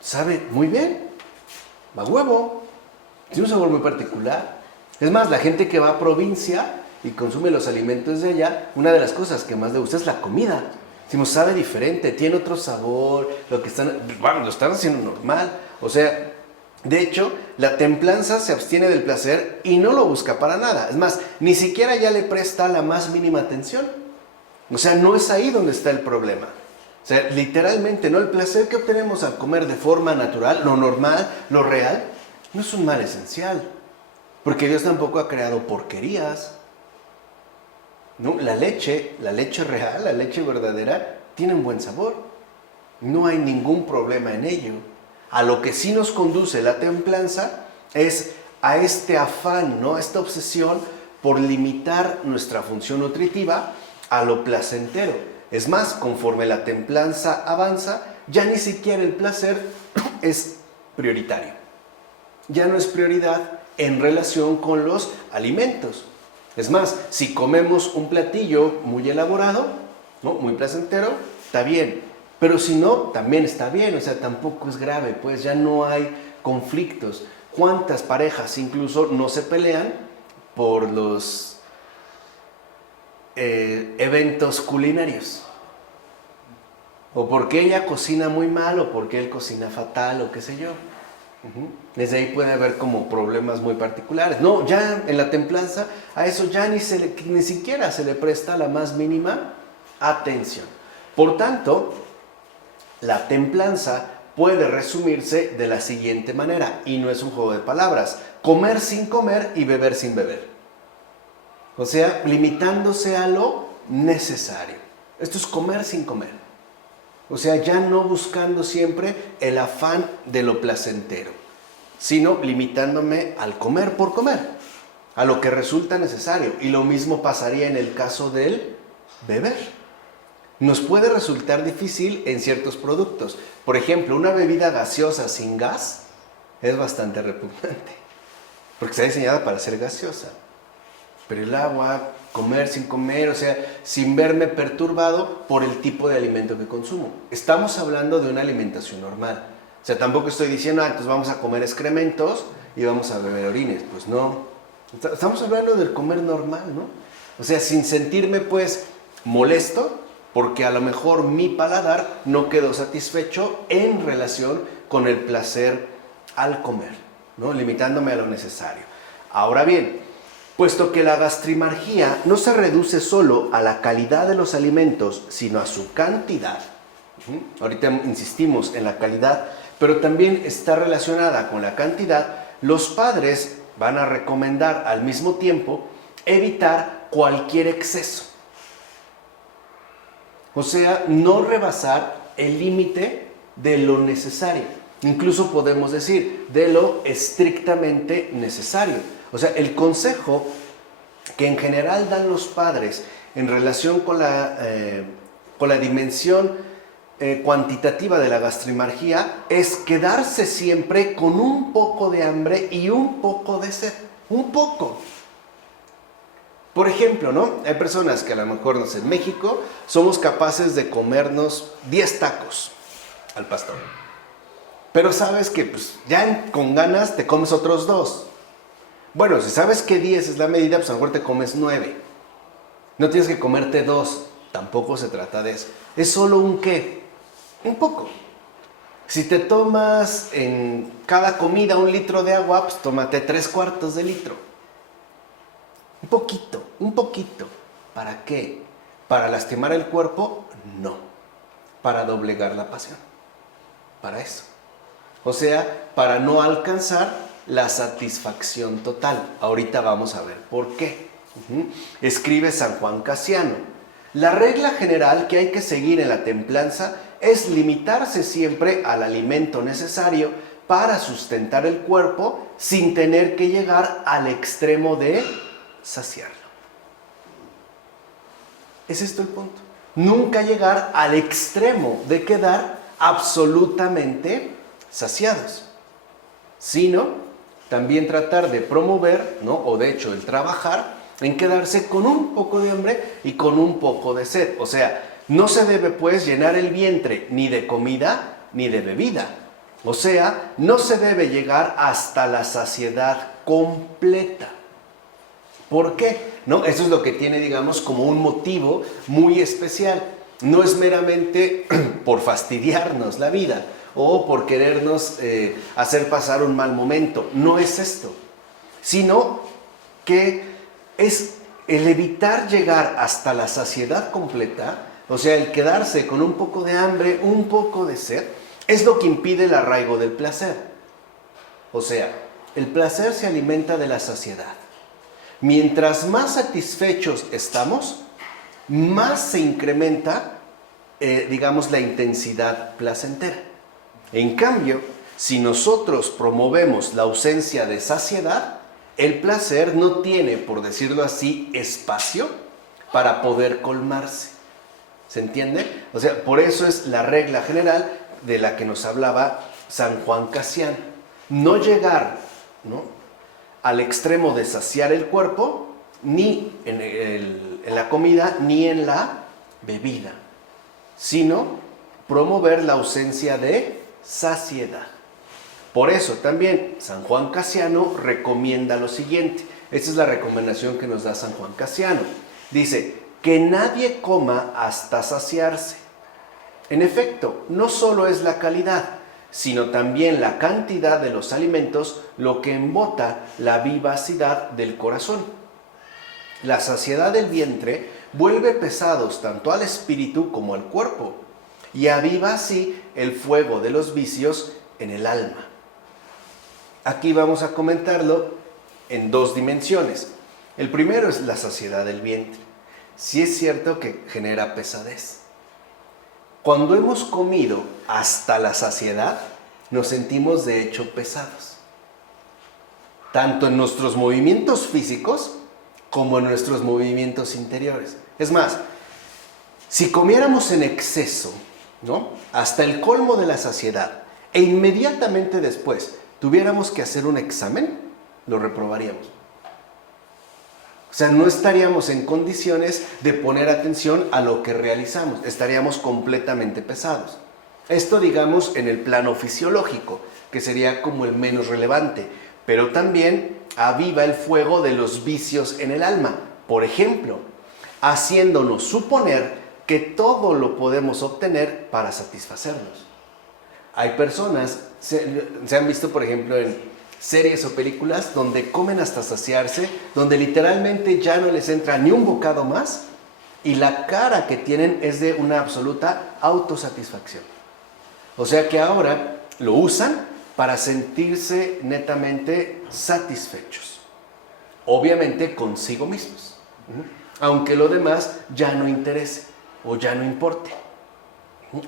sabe muy bien a huevo. Tiene un sabor muy particular. Es más, la gente que va a provincia y consume los alimentos de allá, una de las cosas que más le gusta es la comida. Decimos, sabe diferente, tiene otro sabor, lo están haciendo normal. O sea, De hecho, la templanza se abstiene del placer y no lo busca para nada. Es más, ni siquiera ya le presta la más mínima atención. O sea, no es ahí donde está el problema. O sea, literalmente, ¿no? El placer que obtenemos al comer de forma natural, lo normal, lo real, no es un mal esencial. Porque Dios tampoco ha creado porquerías. ¿No? La leche real, la leche verdadera, tiene un buen sabor. No hay ningún problema en ello. A lo que sí nos conduce la templanza es a este afán, ¿no? Esta obsesión por limitar nuestra función nutritiva a lo placentero. Es más, conforme la templanza avanza, ya ni siquiera el placer es prioritario. Ya no es prioridad en relación con los alimentos. Es más, si comemos un platillo muy elaborado, ¿no? Muy placentero, está bien. Pero si no, también está bien, o sea, tampoco es grave, pues ya no hay conflictos. ¿Cuántas parejas incluso no se pelean por los eventos culinarios? O porque ella cocina muy mal, o porque él cocina fatal, o qué sé yo. Desde ahí puede haber como problemas muy particulares. No, ya en la templanza a eso ya ni siquiera se le presta la más mínima atención. Por tanto, la templanza puede resumirse de la siguiente manera, y no es un juego de palabras: comer sin comer y beber sin beber. O sea, limitándose a lo necesario. Esto es comer sin comer. O sea, ya no buscando siempre el afán de lo placentero, sino limitándome al comer por comer, a lo que resulta necesario. Y lo mismo pasaría en el caso del beber. Nos puede resultar difícil en ciertos productos. Por ejemplo, una bebida gaseosa sin gas es bastante repugnante, porque está diseñada para ser gaseosa. Pero el agua, comer sin comer, o sea, sin verme perturbado por el tipo de alimento que consumo. Estamos hablando de una alimentación normal. O sea, tampoco estoy diciendo, entonces vamos a comer excrementos y vamos a beber orines. Pues no. Estamos hablando del comer normal, ¿no? O sea, sin sentirme pues molesto, porque a lo mejor mi paladar no quedó satisfecho en relación con el placer al comer, ¿no? Limitándome a lo necesario. Ahora bien, puesto que la gastrimargía no se reduce solo a la calidad de los alimentos, sino a su cantidad. Ahorita insistimos en la calidad, pero también está relacionada con la cantidad. Los padres van a recomendar al mismo tiempo evitar cualquier exceso. O sea, no rebasar el límite de lo necesario. Incluso podemos decir, de lo estrictamente necesario. O sea, el consejo que en general dan los padres en relación con la dimensión cuantitativa de la gastrimargía es quedarse siempre con un poco de hambre y un poco de sed. Un poco. Por ejemplo, ¿no? Hay personas que a lo mejor, no sé, en México somos capaces de comernos 10 tacos al pastor. Pero sabes que pues, ya con ganas te comes otros 2. Bueno, si sabes que 10 es la medida, pues a lo mejor te comes 9. No tienes que comerte 2. Tampoco se trata de eso. Es solo un qué. Un poco. Si te tomas en cada comida 1 litro de agua, pues tómate 3/4 de litro. Un poquito. ¿Para qué? ¿Para lastimar el cuerpo? No. Para doblegar la pasión. Para eso. O sea, para no alcanzar la satisfacción total. Ahorita vamos a ver por qué. Escribe San Juan Casiano: la regla general que hay que seguir en la templanza es limitarse siempre al alimento necesario para sustentar el cuerpo sin tener que llegar al extremo de saciarlo. ¿Es esto el punto? Nunca llegar al extremo de quedar absolutamente saciados, sino también tratar de promover, ¿no? O de hecho el trabajar en quedarse con un poco de hambre y con un poco de sed. O sea, no se debe pues llenar el vientre ni de comida ni de bebida. O sea, no se debe llegar hasta la saciedad completa. ¿Por qué? ¿No? Eso es lo que tiene, digamos, como un motivo muy especial. No es meramente por fastidiarnos la vida o por querernos hacer pasar un mal momento. No es esto, sino que es el evitar llegar hasta la saciedad completa, o sea, el quedarse con un poco de hambre, un poco de sed, es lo que impide el arraigo del placer. O sea, el placer se alimenta de la saciedad. Mientras más satisfechos estamos, más se incrementa, digamos, la intensidad placentera. En cambio, si nosotros promovemos la ausencia de saciedad, el placer no tiene, por decirlo así, espacio para poder colmarse. ¿Se entiende? O sea, por eso es la regla general de la que nos hablaba San Juan Casiano. No llegar, ¿no?, al extremo de saciar el cuerpo, ni en la comida, ni en la bebida, sino promover la ausencia de saciedad. Por eso también San Juan Casiano recomienda lo siguiente. Esta es la recomendación que nos da San Juan Casiano. Dice, que nadie coma hasta saciarse. En efecto, no solo es la calidad, sino también la cantidad de los alimentos lo que embota la vivacidad del corazón. La saciedad del vientre vuelve pesados tanto al espíritu como al cuerpo y aviva así el fuego de los vicios en el alma. Aquí vamos a comentarlo en dos dimensiones. El primero es la saciedad del vientre. Sí es cierto que genera pesadez. Cuando hemos comido hasta la saciedad, nos sentimos de hecho pesados. Tanto en nuestros movimientos físicos como en nuestros movimientos interiores. Es más, si comiéramos en exceso, ¿no?, hasta el colmo de la saciedad, e inmediatamente después tuviéramos que hacer un examen, lo reprobaríamos. O sea, no estaríamos en condiciones de poner atención a lo que realizamos, estaríamos completamente pesados. Esto, digamos, en el plano fisiológico, que sería como el menos relevante, pero también aviva el fuego de los vicios en el alma. Por ejemplo, haciéndonos suponer que todo lo podemos obtener para satisfacernos. Hay personas, se han visto por ejemplo en series o películas donde comen hasta saciarse, donde literalmente ya no les entra ni un bocado más y la cara que tienen es de una absoluta autosatisfacción. O sea que ahora lo usan para sentirse netamente satisfechos, obviamente consigo mismos, aunque lo demás ya no interese o ya no importe.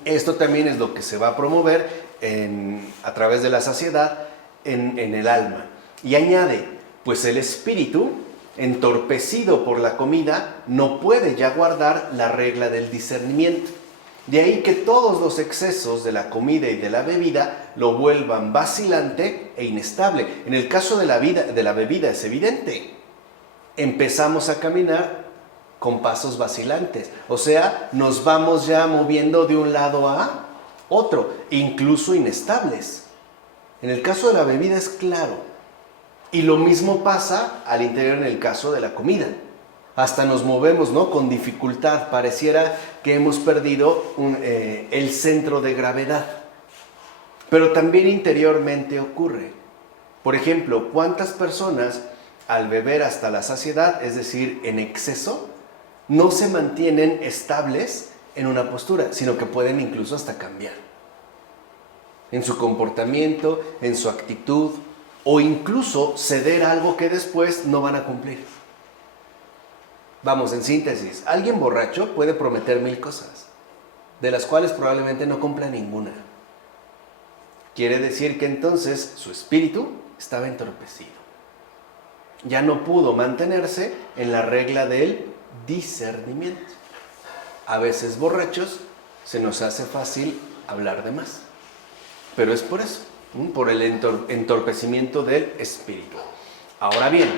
Esto también es lo que se va a promover a través de la saciedad en el alma. Y añade, pues el espíritu, entorpecido por la comida, no puede ya guardar la regla del discernimiento. De ahí que todos los excesos de la comida y de la bebida lo vuelvan vacilante e inestable. En el caso de la bebida es evidente. Empezamos a caminar con pasos vacilantes, o sea, nos vamos ya moviendo de un lado a otro, incluso inestables. En el caso de la bebida es claro, y lo mismo pasa al interior en el caso de la comida. Hasta nos movemos, ¿no?, con dificultad, pareciera que hemos perdido el centro de gravedad. Pero también interiormente ocurre. Por ejemplo, ¿cuántas personas al beber hasta la saciedad, es decir, en exceso, no se mantienen estables en una postura, sino que pueden incluso hasta cambiar en su comportamiento, en su actitud, o incluso ceder a algo que después no van a cumplir? Vamos, en síntesis, alguien borracho puede prometer 1000 cosas, de las cuales probablemente no cumpla ninguna. Quiere decir que entonces su espíritu estaba entorpecido. Ya no pudo mantenerse en la regla del discernimiento. A veces borrachos se nos hace fácil hablar de más, pero es por eso, por el entorpecimiento del espíritu. Ahora bien,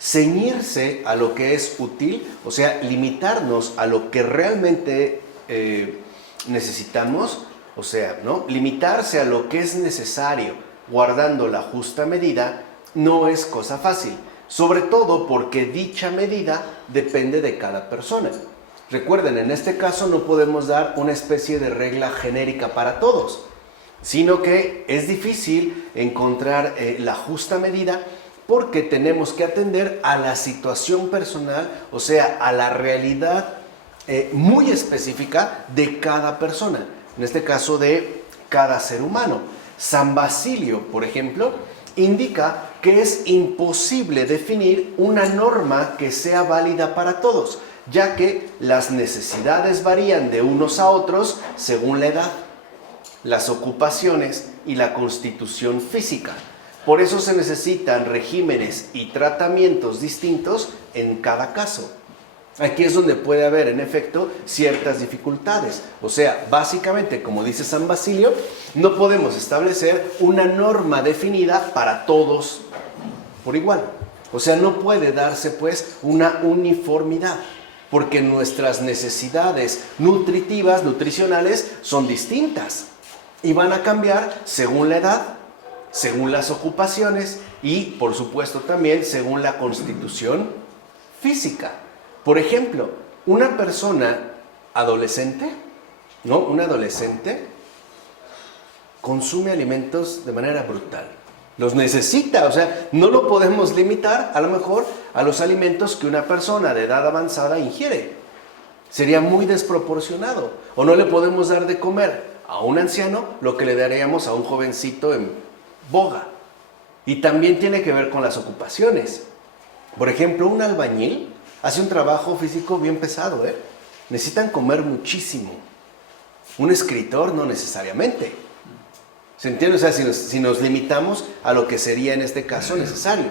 ceñirse a lo que es útil, o sea, limitarnos a lo que realmente necesitamos, o sea, ¿no?, limitarse a lo que es necesario, guardando la justa medida, no es cosa fácil, sobre todo porque dicha medida depende de cada persona. Recuerden, en este caso no podemos dar una especie de regla genérica para todos, sino que es difícil encontrar la justa medida porque tenemos que atender a la situación personal, o sea, a la realidad muy específica de cada persona, en este caso de cada ser humano. San Basilio, por ejemplo, indica que es imposible definir una norma que sea válida para todos, ya que las necesidades varían de unos a otros según la edad, las ocupaciones y la constitución física. Por eso se necesitan regímenes y tratamientos distintos en cada caso. Aquí es donde puede haber, en efecto, ciertas dificultades. O sea, básicamente, como dice San Basilio, no podemos establecer una norma definida para todos por igual. O sea, no puede darse, pues, una uniformidad, porque nuestras necesidades nutritivas, nutricionales, son distintas y van a cambiar según la edad, según las ocupaciones y, por supuesto, también según la constitución física. Por ejemplo, una persona adolescente, ¿no? Un adolescente consume alimentos de manera brutal. Los necesita, o sea, no lo podemos limitar a lo mejor a los alimentos que una persona de edad avanzada ingiere. Sería muy desproporcionado. O no le podemos dar de comer a un anciano lo que le daríamos a un jovencito en boga. Y también tiene que ver con las ocupaciones. Por ejemplo, un albañil hace un trabajo físico bien pesado, ¿eh? Necesitan comer muchísimo. Un escritor no necesariamente. ¿Se entiende? O sea, si nos limitamos a lo que sería en este caso necesario,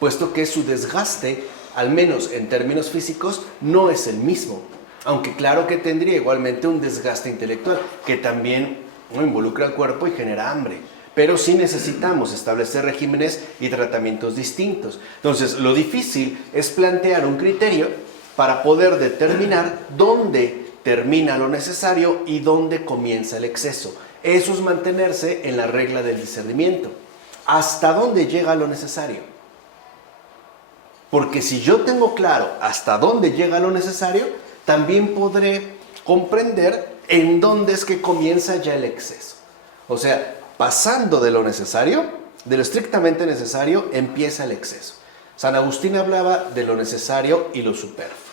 puesto que su desgaste, al menos en términos físicos, no es el mismo. Aunque claro que tendría igualmente un desgaste intelectual, que también involucra al cuerpo y genera hambre. Pero sí necesitamos establecer regímenes y tratamientos distintos. Entonces, lo difícil es plantear un criterio para poder determinar dónde termina lo necesario y dónde comienza el exceso. Eso es mantenerse en la regla del discernimiento. ¿Hasta dónde llega lo necesario? Porque si yo tengo claro hasta dónde llega lo necesario, también podré comprender en dónde es que comienza ya el exceso. O sea, pasando de lo necesario, de lo estrictamente necesario, empieza el exceso. San Agustín hablaba de lo necesario y lo superfluo.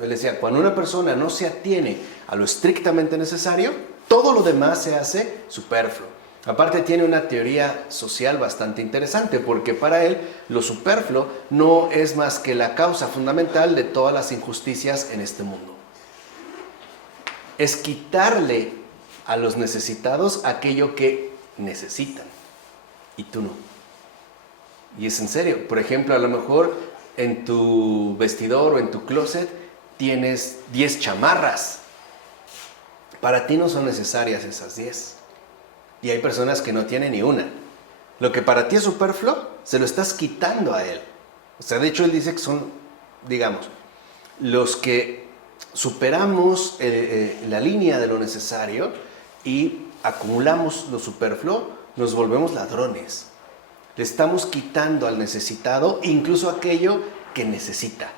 Él decía, cuando una persona no se atiene a lo estrictamente necesario, todo lo demás se hace superfluo. Aparte tiene una teoría social bastante interesante, porque para él lo superfluo no es más que la causa fundamental de todas las injusticias en este mundo. Es quitarle a los necesitados aquello que necesitan y tú no. Y es en serio. Por ejemplo, a lo mejor en tu vestidor o en tu closet tienes 10 chamarras. Para ti no son necesarias esas 10. Y hay personas que no tienen ni una. Lo que para ti es superfluo, se lo estás quitando a él. O sea, de hecho él dice que son, digamos, los que superamos la línea de lo necesario y acumulamos lo superfluo, nos volvemos ladrones. Le estamos quitando al necesitado incluso aquello que necesita.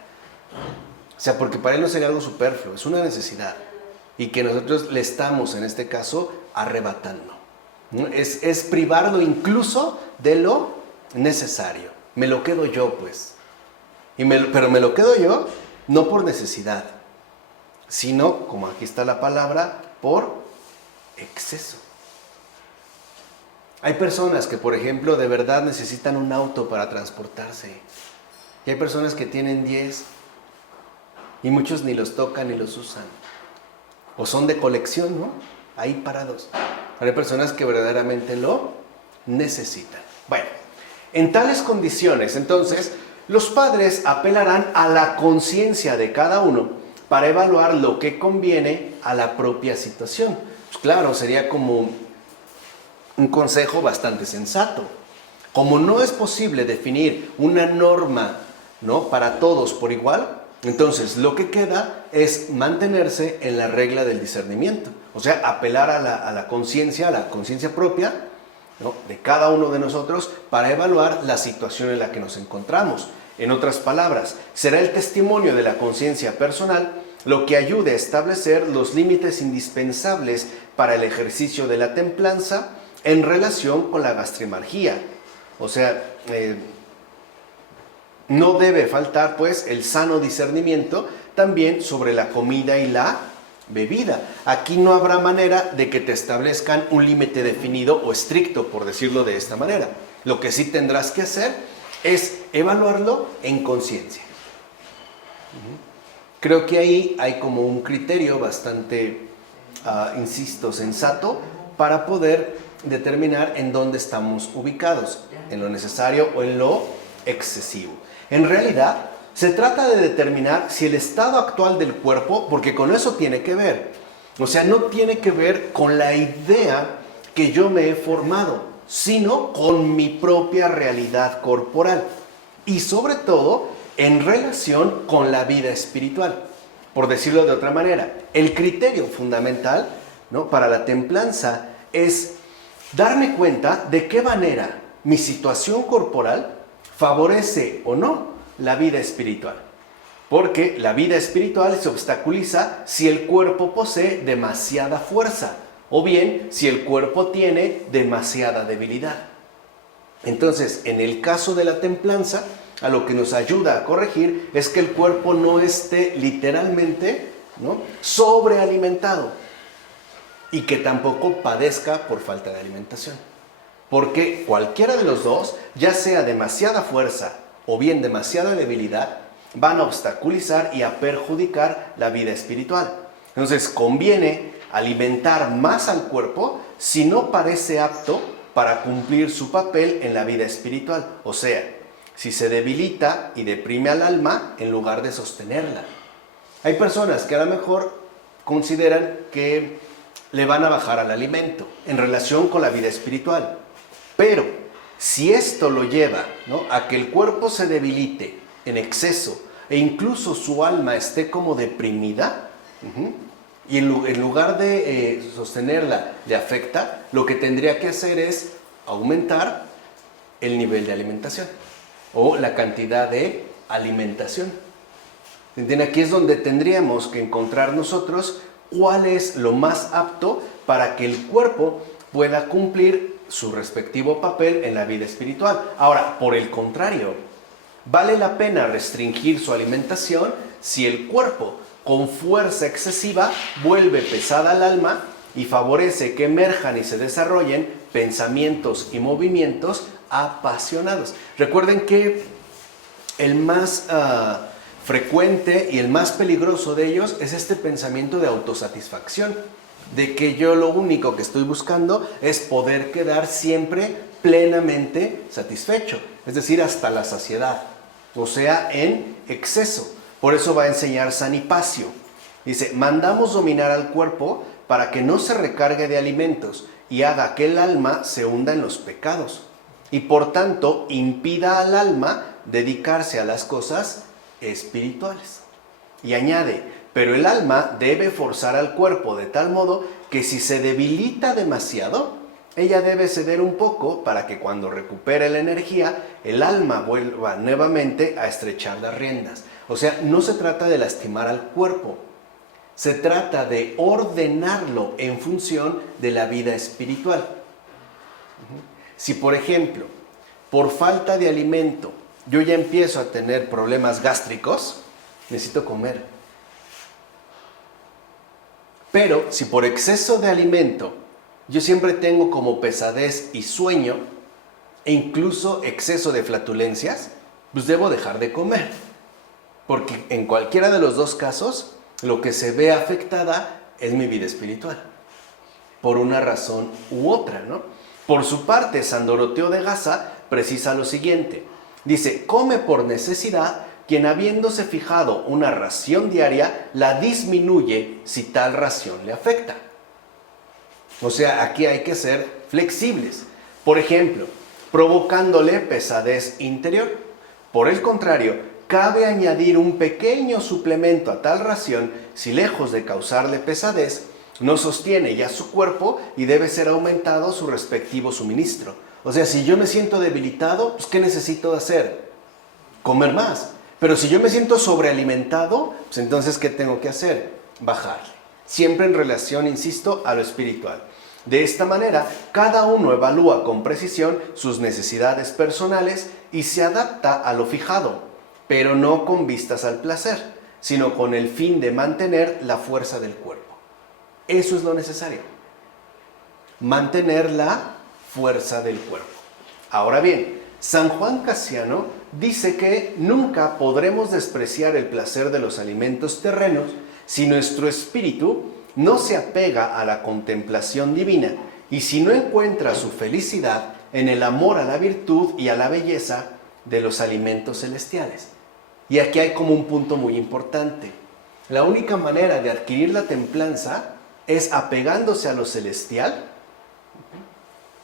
O sea, porque para él no sería algo superfluo, es una necesidad. Y que nosotros le estamos, en este caso, arrebatando. Es privarlo incluso de lo necesario. Me lo quedo yo, pues. Pero me lo quedo yo no por necesidad, sino, como aquí está la palabra, por exceso. Hay personas que, por ejemplo, de verdad necesitan un auto para transportarse. Y hay personas que tienen 10 y muchos ni los tocan ni los usan. O son de colección, ¿no? Ahí parados. Hay personas que verdaderamente lo necesitan. Bueno, en tales condiciones, entonces, los padres apelarán a la conciencia de cada uno para evaluar lo que conviene a la propia situación. Pues claro, sería como un consejo bastante sensato. Como no es posible definir una norma, ¿no?, para todos por igual, entonces lo que queda es mantenerse en la regla del discernimiento. O sea, apelar a la conciencia propia, ¿no?, de cada uno de nosotros para evaluar la situación en la que nos encontramos. En otras palabras, será el testimonio de la conciencia personal lo que ayude a establecer los límites indispensables para el ejercicio de la templanza en relación con la gastrimargía. O sea, no debe faltar pues el sano discernimiento también sobre la comida y la bebida. Aquí no habrá manera de que te establezcan un límite definido o estricto, por decirlo de esta manera. Lo que sí tendrás que hacer es evaluarlo en conciencia. Creo que ahí hay como un criterio bastante, insisto, sensato para poder determinar en dónde estamos ubicados, en lo necesario o en lo excesivo. En realidad, se trata de determinar si el estado actual del cuerpo, porque con eso tiene que ver, o sea, no tiene que ver con la idea que yo me he formado, sino con mi propia realidad corporal y sobre todo en relación con la vida espiritual. Por decirlo de otra manera, el criterio fundamental, ¿no?, para la templanza es darme cuenta de qué manera mi situación corporal favorece o no la vida espiritual. Porque la vida espiritual se obstaculiza si el cuerpo posee demasiada fuerza o bien si el cuerpo tiene demasiada debilidad. Entonces, en el caso de la templanza, a lo que nos ayuda a corregir es que el cuerpo no esté literalmente, ¿no?, sobrealimentado y que tampoco padezca por falta de alimentación. Porque cualquiera de los dos, ya sea demasiada fuerza o bien demasiada debilidad, van a obstaculizar y a perjudicar la vida espiritual. Entonces conviene alimentar más al cuerpo si no parece apto para cumplir su papel en la vida espiritual. O sea, si se debilita y deprime al alma en lugar de sostenerla. Hay personas que a lo mejor consideran que le van a bajar al alimento en relación con la vida espiritual. Pero si esto lo lleva, ¿no?, a que el cuerpo se debilite en exceso e incluso su alma esté como deprimida, y en lugar de sostenerla le afecta, lo que tendría que hacer es aumentar el nivel de alimentación o la cantidad de alimentación. ¿Entienden? Aquí es donde tendríamos que encontrar nosotros cuál es lo más apto para que el cuerpo pueda cumplir su respectivo papel en la vida espiritual. Ahora, por el contrario, vale la pena restringir su alimentación si el cuerpo, con fuerza excesiva, vuelve pesada al alma y favorece que emerjan y se desarrollen pensamientos y movimientos apasionados. Recuerden que el más frecuente y el más peligroso de ellos es este pensamiento de autosatisfacción, de que yo lo único que estoy buscando es poder quedar siempre plenamente satisfecho, es decir, hasta la saciedad, o sea, en exceso. Por eso va a enseñar San Hipacio. Dice, mandamos dominar al cuerpo para que no se recargue de alimentos y haga que el alma se hunda en los pecados y por tanto impida al alma dedicarse a las cosas espirituales. Y añade, pero el alma debe forzar al cuerpo de tal modo que si se debilita demasiado, ella debe ceder un poco para que cuando recupere la energía, el alma vuelva nuevamente a estrechar las riendas. O sea, no se trata de lastimar al cuerpo, se trata de ordenarlo en función de la vida espiritual. Si, por ejemplo, por falta de alimento, yo ya empiezo a tener problemas gástricos, necesito comer. Pero si por exceso de alimento yo siempre tengo como pesadez y sueño e incluso exceso de flatulencias, pues debo dejar de comer. Porque en cualquiera de los dos casos, lo que se ve afectada es mi vida espiritual. Por una razón u otra, ¿no? Por su parte, San Doroteo de Gaza precisa lo siguiente. Dice, come por necesidad quien habiéndose fijado una ración diaria, la disminuye si tal ración le afecta. O sea, aquí hay que ser flexibles. Por ejemplo, provocándole pesadez interior. Por el contrario, cabe añadir un pequeño suplemento a tal ración si lejos de causarle pesadez, no sostiene ya su cuerpo y debe ser aumentado su respectivo suministro. O sea, si yo me siento debilitado, pues ¿qué necesito hacer? Comer más. Pero si yo me siento sobrealimentado, pues entonces, ¿qué tengo que hacer? Bajarle. Siempre en relación, insisto, a lo espiritual. De esta manera, cada uno evalúa con precisión sus necesidades personales y se adapta a lo fijado, pero no con vistas al placer, sino con el fin de mantener la fuerza del cuerpo. Eso es lo necesario. Mantener la fuerza del cuerpo. Ahora bien, San Juan Casiano dice que nunca podremos despreciar el placer de los alimentos terrenos si nuestro espíritu no se apega a la contemplación divina y si no encuentra su felicidad en el amor a la virtud y a la belleza de los alimentos celestiales. Y aquí hay como un punto muy importante. La única manera de adquirir la templanza es apegándose a lo celestial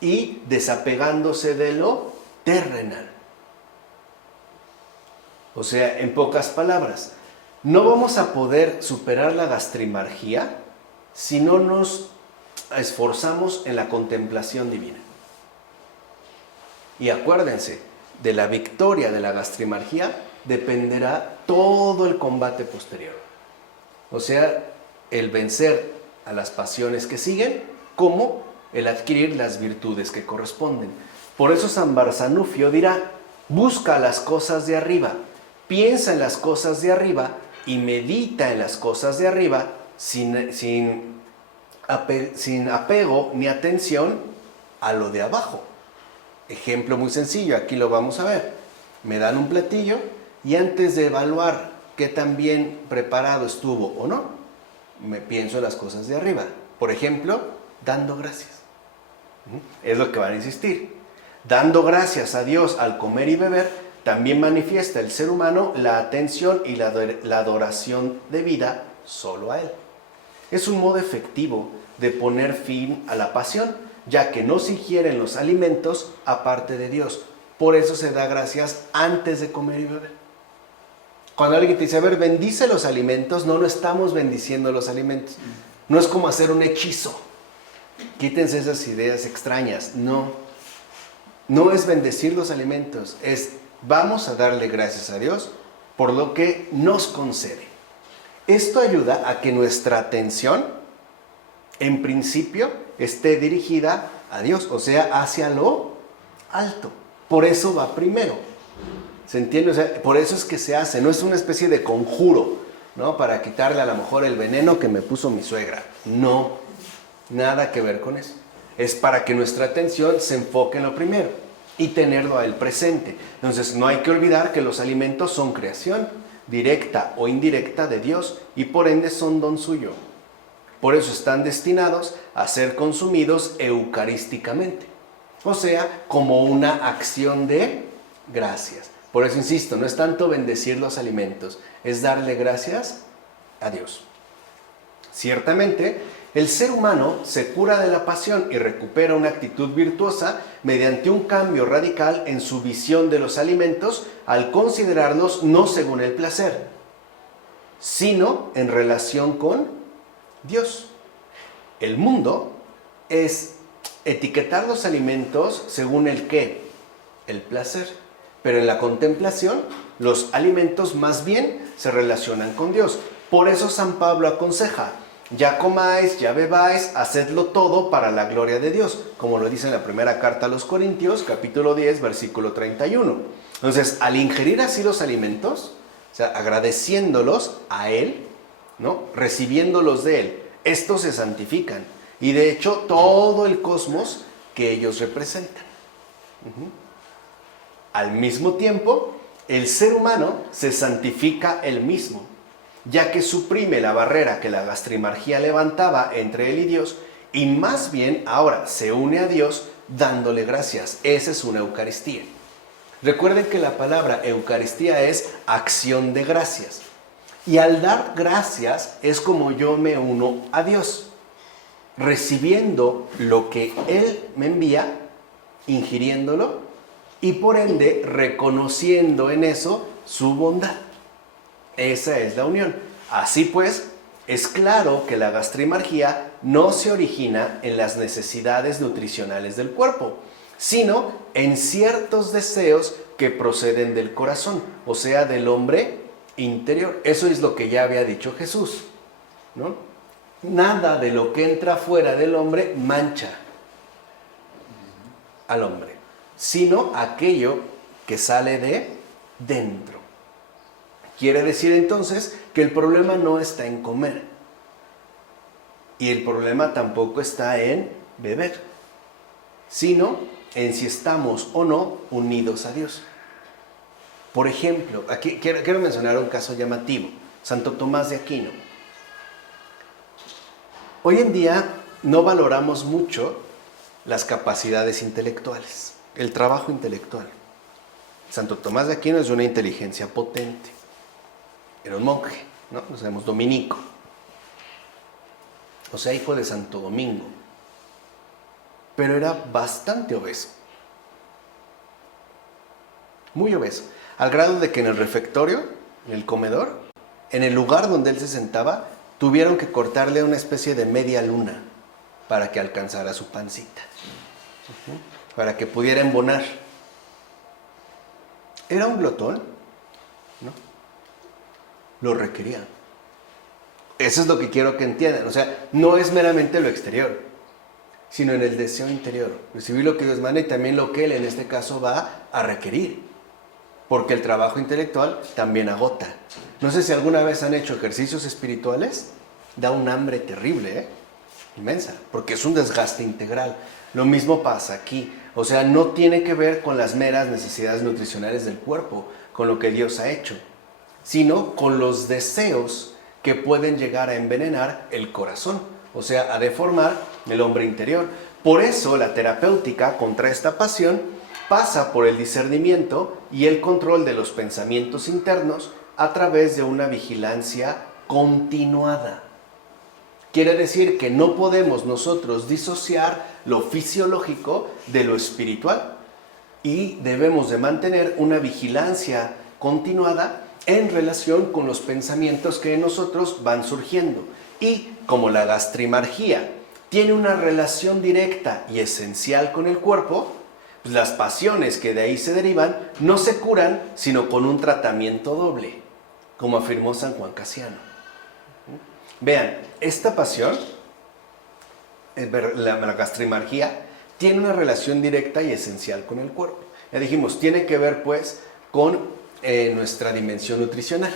y desapegándose de lo terrenal. O sea, en pocas palabras, no vamos a poder superar la gastrimargia si no nos esforzamos en la contemplación divina. Y acuérdense, de la victoria de la gastrimargia dependerá todo el combate posterior. O sea, el vencer a las pasiones que siguen, como el adquirir las virtudes que corresponden. Por eso San Barzanufio dirá, busca las cosas de arriba, piensa en las cosas de arriba y medita en las cosas de arriba sin apego ni atención a lo de abajo. Ejemplo muy sencillo, aquí lo vamos a ver. Me dan un platillo y antes de evaluar qué tan bien preparado estuvo o no, me pienso en las cosas de arriba. Por ejemplo, dando gracias. Es lo que van a insistir. Dando gracias a Dios al comer y beber, también manifiesta el ser humano la atención y la adoración debida solo a Él. Es un modo efectivo de poner fin a la pasión, ya que no se ingieren los alimentos aparte de Dios. Por eso se da gracias antes de comer y beber. Cuando alguien te dice, a ver, bendice los alimentos, no estamos bendiciendo los alimentos. No es como hacer un hechizo. Quítense esas ideas extrañas. No es bendecir los alimentos, es vamos a darle gracias a Dios por lo que nos concede. Esto ayuda a que nuestra atención, en principio, esté dirigida a Dios, o sea, hacia lo alto. Por eso va primero. ¿Se entiende? O sea, por eso es que se hace, no es una especie de conjuro, ¿no? Para quitarle a lo mejor el veneno que me puso mi suegra. No, nada que ver con eso. Es para que nuestra atención se enfoque en lo primero y tenerlo a Él presente. Entonces, no hay que olvidar que los alimentos son creación, directa o indirecta de Dios, y por ende son don suyo. Por eso están destinados a ser consumidos eucarísticamente, o sea, como una acción de gracias. Por eso insisto, no es tanto bendecir los alimentos, es darle gracias a Dios. Ciertamente, el ser humano se cura de la pasión y recupera una actitud virtuosa mediante un cambio radical en su visión de los alimentos al considerarlos no según el placer, sino en relación con Dios. El mundo es etiquetar los alimentos según el qué, el placer. Pero en la contemplación, los alimentos más bien se relacionan con Dios. Por eso San Pablo aconseja, ya comáis, ya bebáis, hacedlo todo para la gloria de Dios, como lo dice en la primera carta a los Corintios, capítulo 10, versículo 31. Entonces, al ingerir así los alimentos, o sea, agradeciéndolos a Él, ¿no? Recibiéndolos de Él, estos se santifican. Y de hecho, todo el cosmos que ellos representan. Al mismo tiempo, el ser humano se santifica él mismo, ya que suprime la barrera que la gastrimargia levantaba entre él y Dios, y más bien ahora se une a Dios dándole gracias. Esa es una Eucaristía. Recuerden que la palabra Eucaristía es acción de gracias. Y al dar gracias es como yo me uno a Dios, recibiendo lo que Él me envía, ingiriéndolo, y por ende reconociendo en eso su bondad. Esa es la unión. Así pues, es claro que la gastrimargia no se origina en las necesidades nutricionales del cuerpo, sino en ciertos deseos que proceden del corazón, o sea, del hombre interior. Eso es lo que ya había dicho Jesús, ¿no? Nada de lo que entra fuera del hombre mancha al hombre, sino aquello que sale de dentro. Quiere decir entonces que el problema no está en comer y el problema tampoco está en beber, sino en si estamos o no unidos a Dios. Por ejemplo, aquí quiero mencionar un caso llamativo, Santo Tomás de Aquino. Hoy en día no valoramos mucho las capacidades intelectuales, el trabajo intelectual. Santo Tomás de Aquino es de una inteligencia potente. Era un monje, ¿no? Nos llamamos dominico. O sea, hijo de Santo Domingo. Pero era bastante obeso. Muy obeso. Al grado de que en el refectorio, en el comedor, en el lugar donde él se sentaba, tuvieron que cortarle una especie de media luna para que alcanzara su pancita. Para que pudiera embonar. Era un glotón, ¿no? Lo requería. Eso es lo que quiero que entiendan. O sea, no es meramente lo exterior, sino en el deseo interior. Recibir lo que Dios manda y también lo que Él en este caso va a requerir. Porque el trabajo intelectual también agota. No sé si alguna vez han hecho ejercicios espirituales. Da un hambre terrible, inmensa, porque es un desgaste integral. Lo mismo pasa aquí. O sea, no tiene que ver con las meras necesidades nutricionales del cuerpo, con lo que Dios ha hecho, sino con los deseos que pueden llegar a envenenar el corazón, o sea, a deformar el hombre interior. Por eso la terapéutica contra esta pasión pasa por el discernimiento y el control de los pensamientos internos a través de una vigilancia continuada. Quiere decir que no podemos nosotros disociar lo fisiológico de lo espiritual y debemos de mantener una vigilancia continuada en relación con los pensamientos que en nosotros van surgiendo. Y como la gastrimargía tiene una relación directa y esencial con el cuerpo, pues las pasiones que de ahí se derivan no se curan sino con un tratamiento doble, como afirmó San Juan Casiano. Vean, esta pasión, la gastrimargía, tiene una relación directa y esencial con el cuerpo. Ya dijimos, tiene que ver pues con nuestra dimensión nutricional.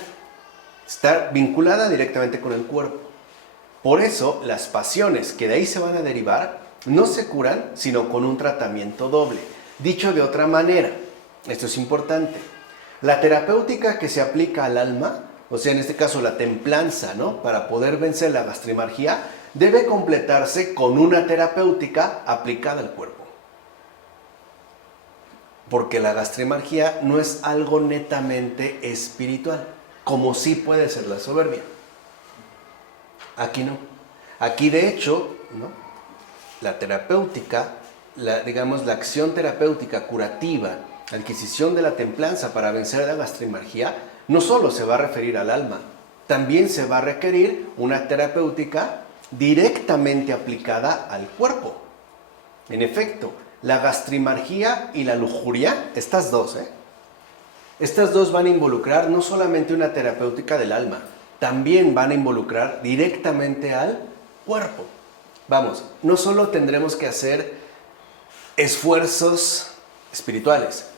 Está vinculada directamente con el cuerpo. Por eso, las pasiones que de ahí se van a derivar no se curan, sino con un tratamiento doble. Dicho de otra manera, esto es importante, la terapéutica que se aplica al alma, o sea, en este caso la templanza, ¿no? Para poder vencer la gastrimargía, debe completarse con una terapéutica aplicada al cuerpo. Porque la gastrimargía no es algo netamente espiritual, como sí puede ser la soberbia. Aquí no. Aquí de hecho, ¿no? La terapéutica, la acción terapéutica curativa, la adquisición de la templanza para vencer la gastrimargía, no solo se va a referir al alma, también se va a requerir una terapéutica directamente aplicada al cuerpo. En efecto, la gastrimargía y la lujuria, estas dos van a involucrar no solamente una terapéutica del alma, también van a involucrar directamente al cuerpo. Vamos, no solo tendremos que hacer esfuerzos espirituales,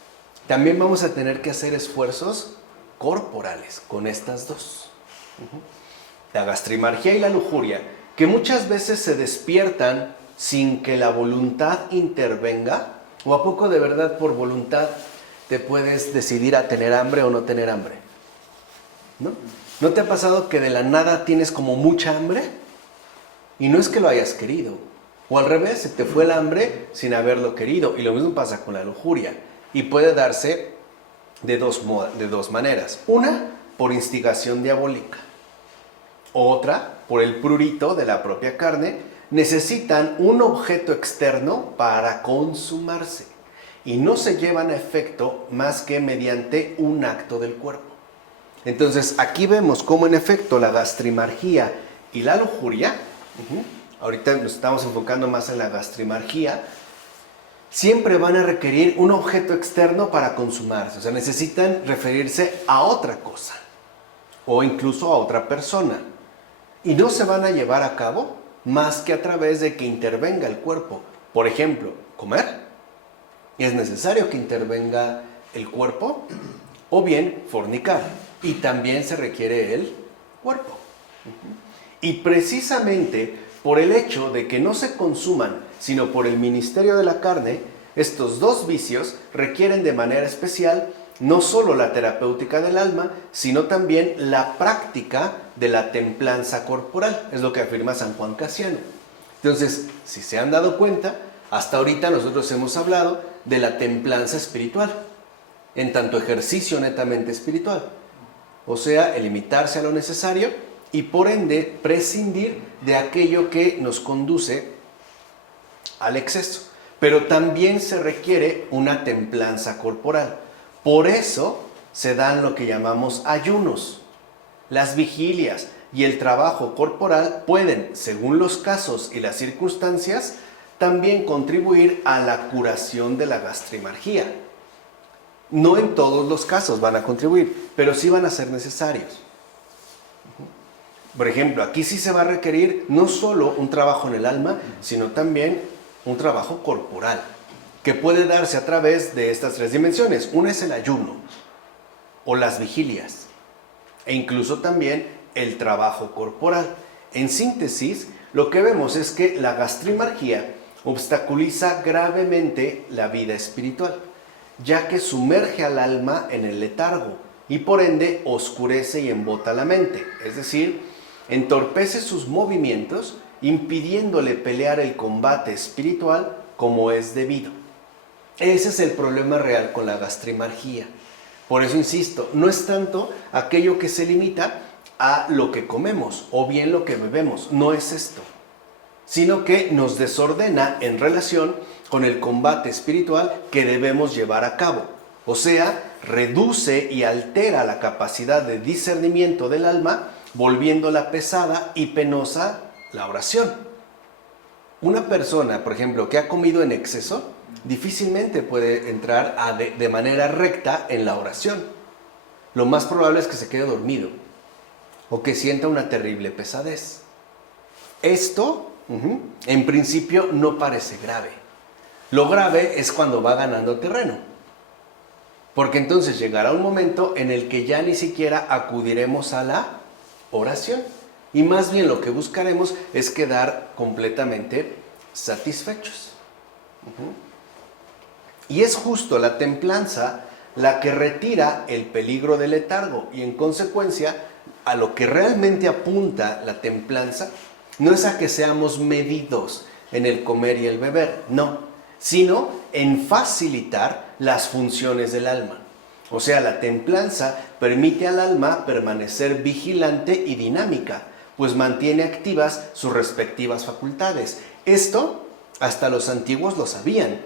también vamos a tener que hacer esfuerzos corporales con estas dos. La gastrimargía y la lujuria, que muchas veces se despiertan sin que la voluntad intervenga, o a poco de verdad por voluntad te puedes decidir a tener hambre o no tener hambre, ¿no? ¿No te ha pasado que de la nada tienes como mucha hambre? Y no es que lo hayas querido, o al revés, se te fue el hambre sin haberlo querido, y lo mismo pasa con la lujuria, y puede darse de dos maneras. Una, por instigación diabólica. Otra, por el prurito de la propia carne. Necesitan un objeto externo para consumarse y no se llevan a efecto más que mediante un acto del cuerpo. Entonces, aquí vemos cómo en efecto la gastrimargía y la lujuria, ahorita nos estamos enfocando más en la gastrimargía, siempre van a requerir un objeto externo para consumarse. O sea, necesitan referirse a otra cosa o incluso a otra persona. Y no se van a llevar a cabo más que a través de que intervenga el cuerpo. Por ejemplo, comer. Es necesario que intervenga el cuerpo. O bien, fornicar. Y también se requiere el cuerpo. Y precisamente por el hecho de que no se consuman, sino por el ministerio de la carne, estos dos vicios requieren de manera especial no solo la terapéutica del alma, sino también la práctica de la templanza corporal. Es lo que afirma San Juan Casiano. Entonces, si se han dado cuenta, hasta ahorita nosotros hemos hablado de la templanza espiritual, en tanto ejercicio netamente espiritual. O sea, el limitarse a lo necesario y por ende prescindir de aquello que nos conduce al exceso. Pero también se requiere una templanza corporal. Por eso se dan lo que llamamos ayunos. Las vigilias y el trabajo corporal pueden, según los casos y las circunstancias, también contribuir a la curación de la gastrimargía. No en todos los casos van a contribuir, pero sí van a ser necesarios. Por ejemplo, aquí sí se va a requerir no solo un trabajo en el alma, sino también un trabajo corporal, que puede darse a través de estas tres dimensiones. Una es el ayuno o las vigilias, e incluso también el trabajo corporal. En síntesis, lo que vemos es que la gastrimargía obstaculiza gravemente la vida espiritual, ya que sumerge al alma en el letargo y por ende oscurece y embota la mente, es decir, entorpece sus movimientos, impidiéndole pelear el combate espiritual como es debido. Ese es el problema real con la gastrimargía. Por eso insisto, no es tanto aquello que se limita a lo que comemos o bien lo que bebemos, no es esto, sino que nos desordena en relación con el combate espiritual que debemos llevar a cabo. O sea, reduce y altera la capacidad de discernimiento del alma, volviéndola pesada y penosa la oración. Una persona, por ejemplo, que ha comido en exceso, difícilmente puede entrar de manera recta en la oración. Lo más probable es que se quede dormido o que sienta una terrible pesadez. Esto, en principio, no parece grave. Lo grave es cuando va ganando terreno, porque entonces llegará un momento en el que ya ni siquiera acudiremos a la oración y más bien lo que buscaremos es quedar completamente satisfechos. Y es justo la templanza la que retira el peligro del letargo y en consecuencia a lo que realmente apunta la templanza no es a que seamos medidos en el comer y el beber, no, sino en facilitar las funciones del alma. O sea, la templanza permite al alma permanecer vigilante y dinámica, pues mantiene activas sus respectivas facultades. Esto hasta los antiguos lo sabían.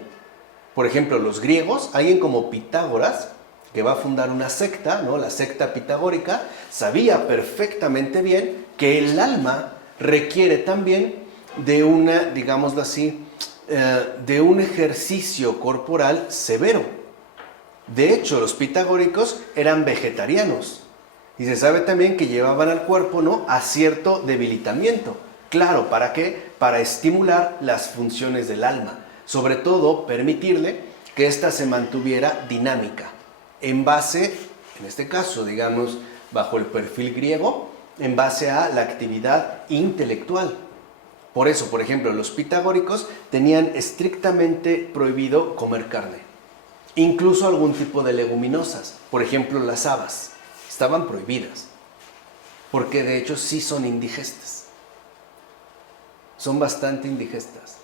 Por ejemplo, los griegos, alguien como Pitágoras, que va a fundar una secta, ¿no? La secta pitagórica, sabía perfectamente bien que el alma requiere también de una, digámoslo así, de un ejercicio corporal severo. De hecho, los pitagóricos eran vegetarianos y se sabe también que llevaban al cuerpo, ¿no?, a cierto debilitamiento. Claro, ¿para qué? Para estimular las funciones del alma, sobre todo permitirle que ésta se mantuviera dinámica, en base, en este caso, digamos, bajo el perfil griego, en base a la actividad intelectual. Por eso, por ejemplo, los pitagóricos tenían estrictamente prohibido comer carne, incluso algún tipo de leguminosas, por ejemplo, las habas, estaban prohibidas, porque de hecho sí son indigestas, son bastante indigestas,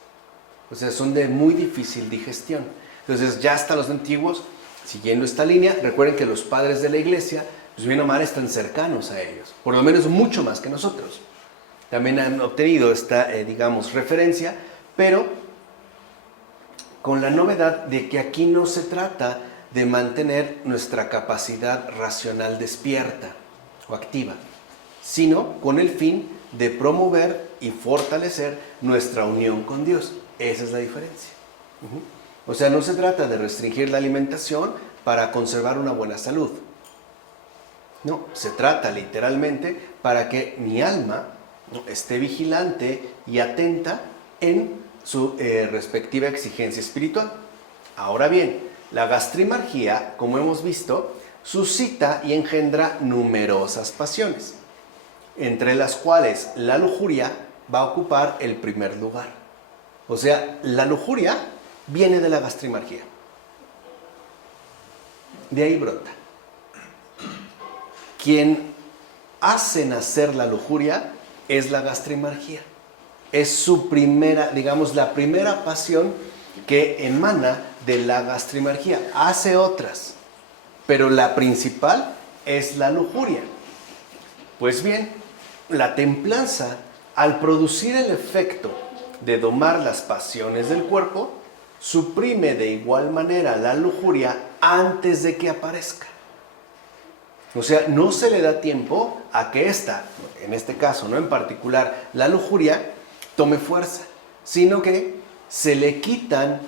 o sea, son de muy difícil digestión. Entonces, ya hasta los antiguos, siguiendo esta línea, recuerden que los padres de la iglesia, pues bien o mal, están cercanos a ellos, por lo menos mucho más que nosotros. También han obtenido esta, digamos, referencia, pero con la novedad de que aquí no se trata de mantener nuestra capacidad racional despierta o activa, sino con el fin de promover y fortalecer nuestra unión con Dios. Esa es la diferencia. O sea, no se trata de restringir la alimentación para conservar una buena salud. No, se trata literalmente para que mi alma, ¿no?, esté vigilante y atenta en su respectiva exigencia espiritual. Ahora bien, la gastrimargía, como hemos visto, suscita y engendra numerosas pasiones, entre las cuales la lujuria va a ocupar el primer lugar. O sea, la lujuria viene de la gastrimargía. De ahí brota. Quien hace nacer la lujuria es la gastrimargía. Es su primera, digamos, la primera pasión que emana de la gastrimargía. Hace otras, pero la principal es la lujuria. Pues bien, la templanza, al producir el efecto de domar las pasiones del cuerpo, suprime de igual manera la lujuria antes de que aparezca. O sea, no se le da tiempo a que esta, en este caso, no en particular, la lujuria, tome fuerza, sino que se le quitan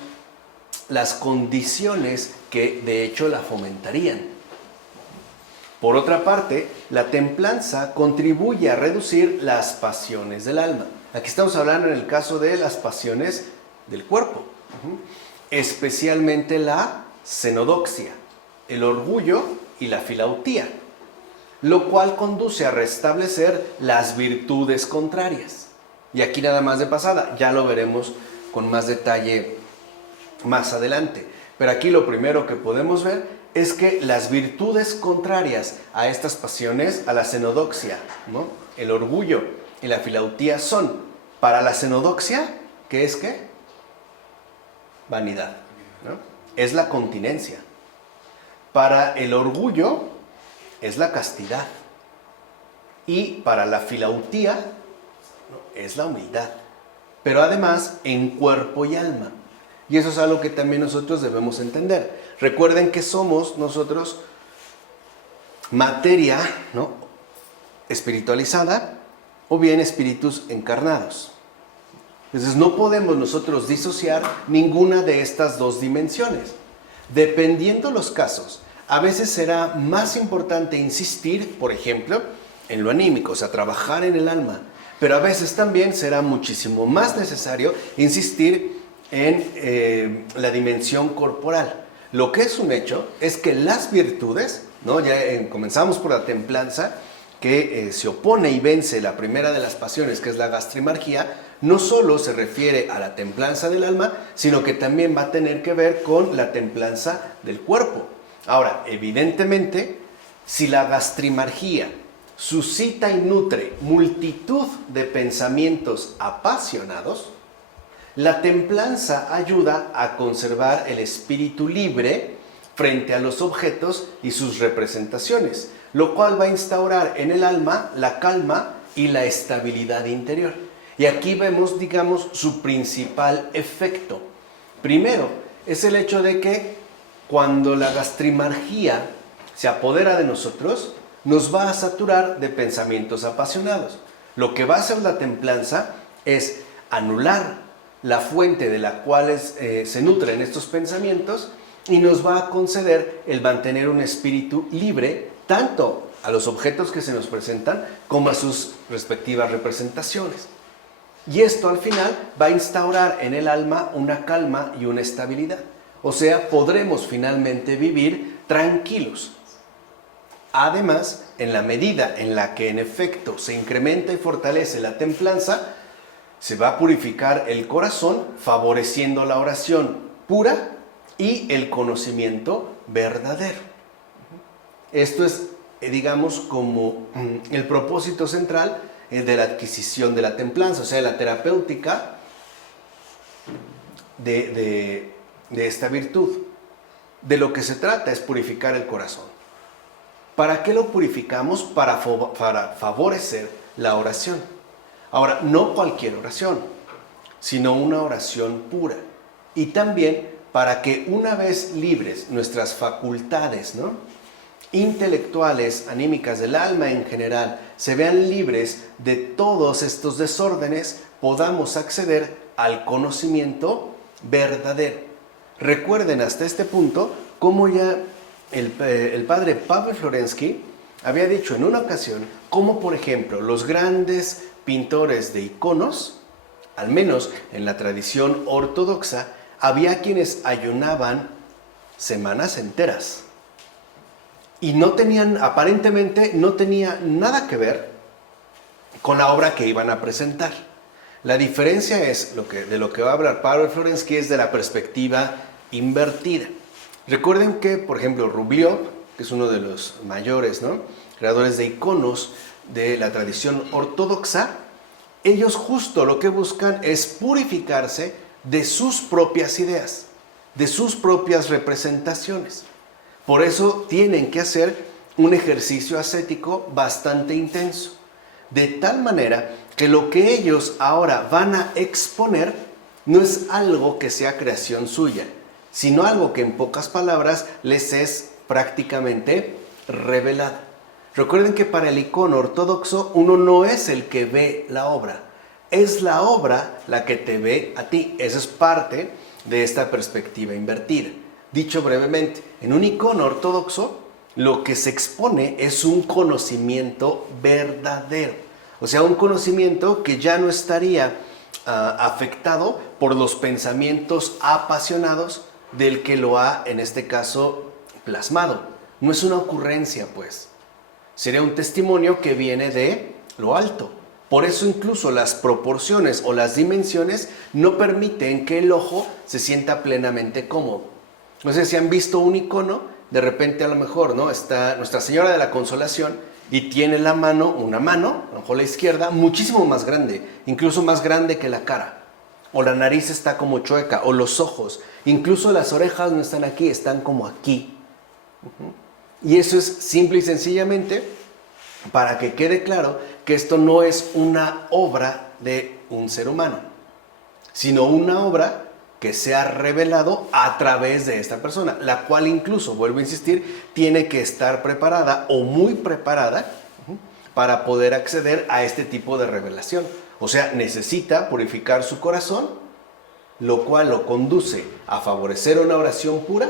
las condiciones que de hecho la fomentarían. Por otra parte, la templanza contribuye a reducir las pasiones del alma. Aquí estamos hablando en el caso de las pasiones del cuerpo, especialmente la cenodoxia, el orgullo y la filautía, lo cual conduce a restablecer las virtudes contrarias. Y aquí nada más de pasada, ya lo veremos con más detalle más adelante. Pero aquí lo primero que podemos ver es que las virtudes contrarias a estas pasiones, a la cenodoxia, ¿no?, el orgullo y la filautía son, para la cenodoxia, ¿qué es qué? Vanidad, ¿no? Es la continencia. Para el orgullo es la castidad. Y para la filautía, ¿no?, es la humildad. Pero además en cuerpo y alma. Y eso es algo que también nosotros debemos entender. Recuerden que somos nosotros materia, ¿no?, espiritualizada o bien espíritus encarnados. Entonces no podemos nosotros disociar ninguna de estas dos dimensiones. Dependiendo los casos, a veces será más importante insistir, por ejemplo, en lo anímico, o sea, trabajar en el alma. Pero a veces también será muchísimo más necesario insistir en la dimensión corporal. Lo que es un hecho es que las virtudes, ¿no?, ya comenzamos por la templanza, que se opone y vence la primera de las pasiones, que es la gastrimargía, no solo se refiere a la templanza del alma, sino que también va a tener que ver con la templanza del cuerpo. Ahora, evidentemente, si la gastrimargía suscita y nutre multitud de pensamientos apasionados, la templanza ayuda a conservar el espíritu libre frente a los objetos y sus representaciones, lo cual va a instaurar en el alma la calma y la estabilidad interior. Y aquí vemos, digamos, su principal efecto. Primero, es el hecho de que cuando la gastrimargía se apodera de nosotros, nos va a saturar de pensamientos apasionados. Lo que va a hacer la templanza es anular la fuente de la cual se nutren estos pensamientos y nos va a conceder el mantener un espíritu libre tanto a los objetos que se nos presentan como a sus respectivas representaciones. Y esto al final va a instaurar en el alma una calma y una estabilidad. O sea, podremos finalmente vivir tranquilos. Además, en la medida en la que en efecto se incrementa y fortalece la templanza, se va a purificar el corazón, favoreciendo la oración pura y el conocimiento verdadero. Esto es, digamos, como el propósito central de la adquisición de la templanza, o sea, la terapéutica de esta virtud. De lo que se trata es purificar el corazón. ¿Para qué lo purificamos? Para favorecer la oración. Ahora, no cualquier oración, sino una oración pura. Y también para que una vez libres nuestras facultades, ¿no?, intelectuales, anímicas, del alma en general, se vean libres de todos estos desórdenes, podamos acceder al conocimiento verdadero. Recuerden hasta este punto cómo ya el padre Pavel Florensky había dicho en una ocasión cómo, por ejemplo, los grandes pintores de iconos, al menos en la tradición ortodoxa, había quienes ayunaban semanas enteras. Y no tenían, aparentemente, no tenía nada que ver con la obra que iban a presentar. La diferencia es, de lo que va a hablar Pavel Florensky, es de la perspectiva invertida. Recuerden que, por ejemplo, Rubliov, que es uno de los mayores, ¿no?, creadores de iconos de la tradición ortodoxa, ellos justo lo que buscan es purificarse de sus propias ideas, de sus propias representaciones. Por eso tienen que hacer un ejercicio ascético bastante intenso, de tal manera que lo que ellos ahora van a exponer no es algo que sea creación suya, sino algo que en pocas palabras les es prácticamente revelado. Recuerden que para el icono ortodoxo uno no es el que ve la obra, es la obra la que te ve a ti. Esa es parte de esta perspectiva invertida. Dicho brevemente, en un icono ortodoxo lo que se expone es un conocimiento verdadero, o sea, un conocimiento que ya no estaría afectado por los pensamientos apasionados del que lo ha, en este caso, plasmado. No es una ocurrencia, pues. Sería un testimonio que viene de lo alto. Por eso incluso las proporciones o las dimensiones no permiten que el ojo se sienta plenamente cómodo. No sé si han visto un icono, de repente a lo mejor, ¿no?, está Nuestra Señora de la Consolación y tiene una mano, a lo mejor la izquierda, muchísimo más grande, incluso más grande que la cara. O la nariz está como chueca, o los ojos, incluso las orejas no están aquí, están como aquí. Y eso es simple y sencillamente para que quede claro que esto no es una obra de un ser humano, sino una obra que se ha revelado a través de esta persona, la cual incluso, vuelvo a insistir, tiene que estar preparada o muy preparada para poder acceder a este tipo de revelación. O sea, necesita purificar su corazón, lo cual lo conduce a favorecer una oración pura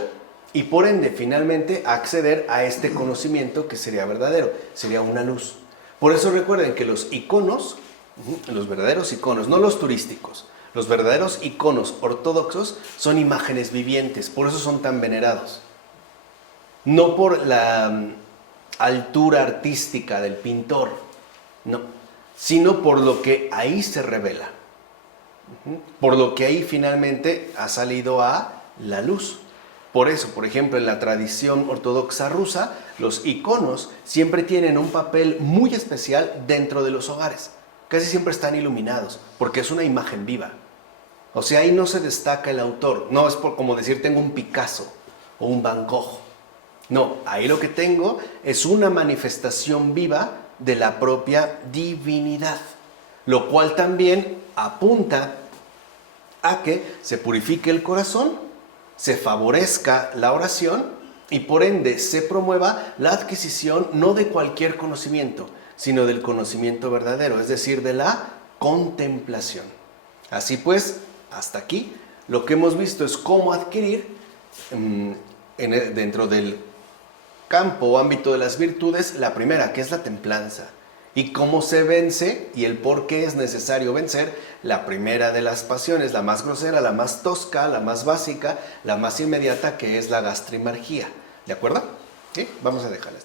y por ende finalmente a acceder a este conocimiento que sería verdadero, sería una luz. Por eso recuerden que los iconos, los verdaderos iconos, no los turísticos, los verdaderos iconos ortodoxos son imágenes vivientes, por eso son tan venerados. No por la altura artística del pintor, no, sino por lo que ahí se revela, por lo que ahí finalmente ha salido a la luz. Por eso, por ejemplo, en la tradición ortodoxa rusa, los iconos siempre tienen un papel muy especial dentro de los hogares. Casi siempre están iluminados, porque es una imagen viva. O sea, ahí no se destaca el autor. No es como decir tengo un Picasso o un Van Gogh. No, ahí lo que tengo es una manifestación viva de la propia divinidad, lo cual también apunta a que se purifique el corazón, se favorezca la oración y por ende se promueva la adquisición no de cualquier conocimiento, sino del conocimiento verdadero, es decir, de la contemplación. Así pues, hasta aquí lo que hemos visto es cómo adquirir dentro del campo o ámbito de las virtudes la primera, que es la templanza, y cómo se vence y el por qué es necesario vencer la primera de las pasiones, la más grosera, la más tosca, la más básica, la más inmediata, que es la gastrimargía. ¿De acuerdo? ¿Sí? Vamos a dejarla.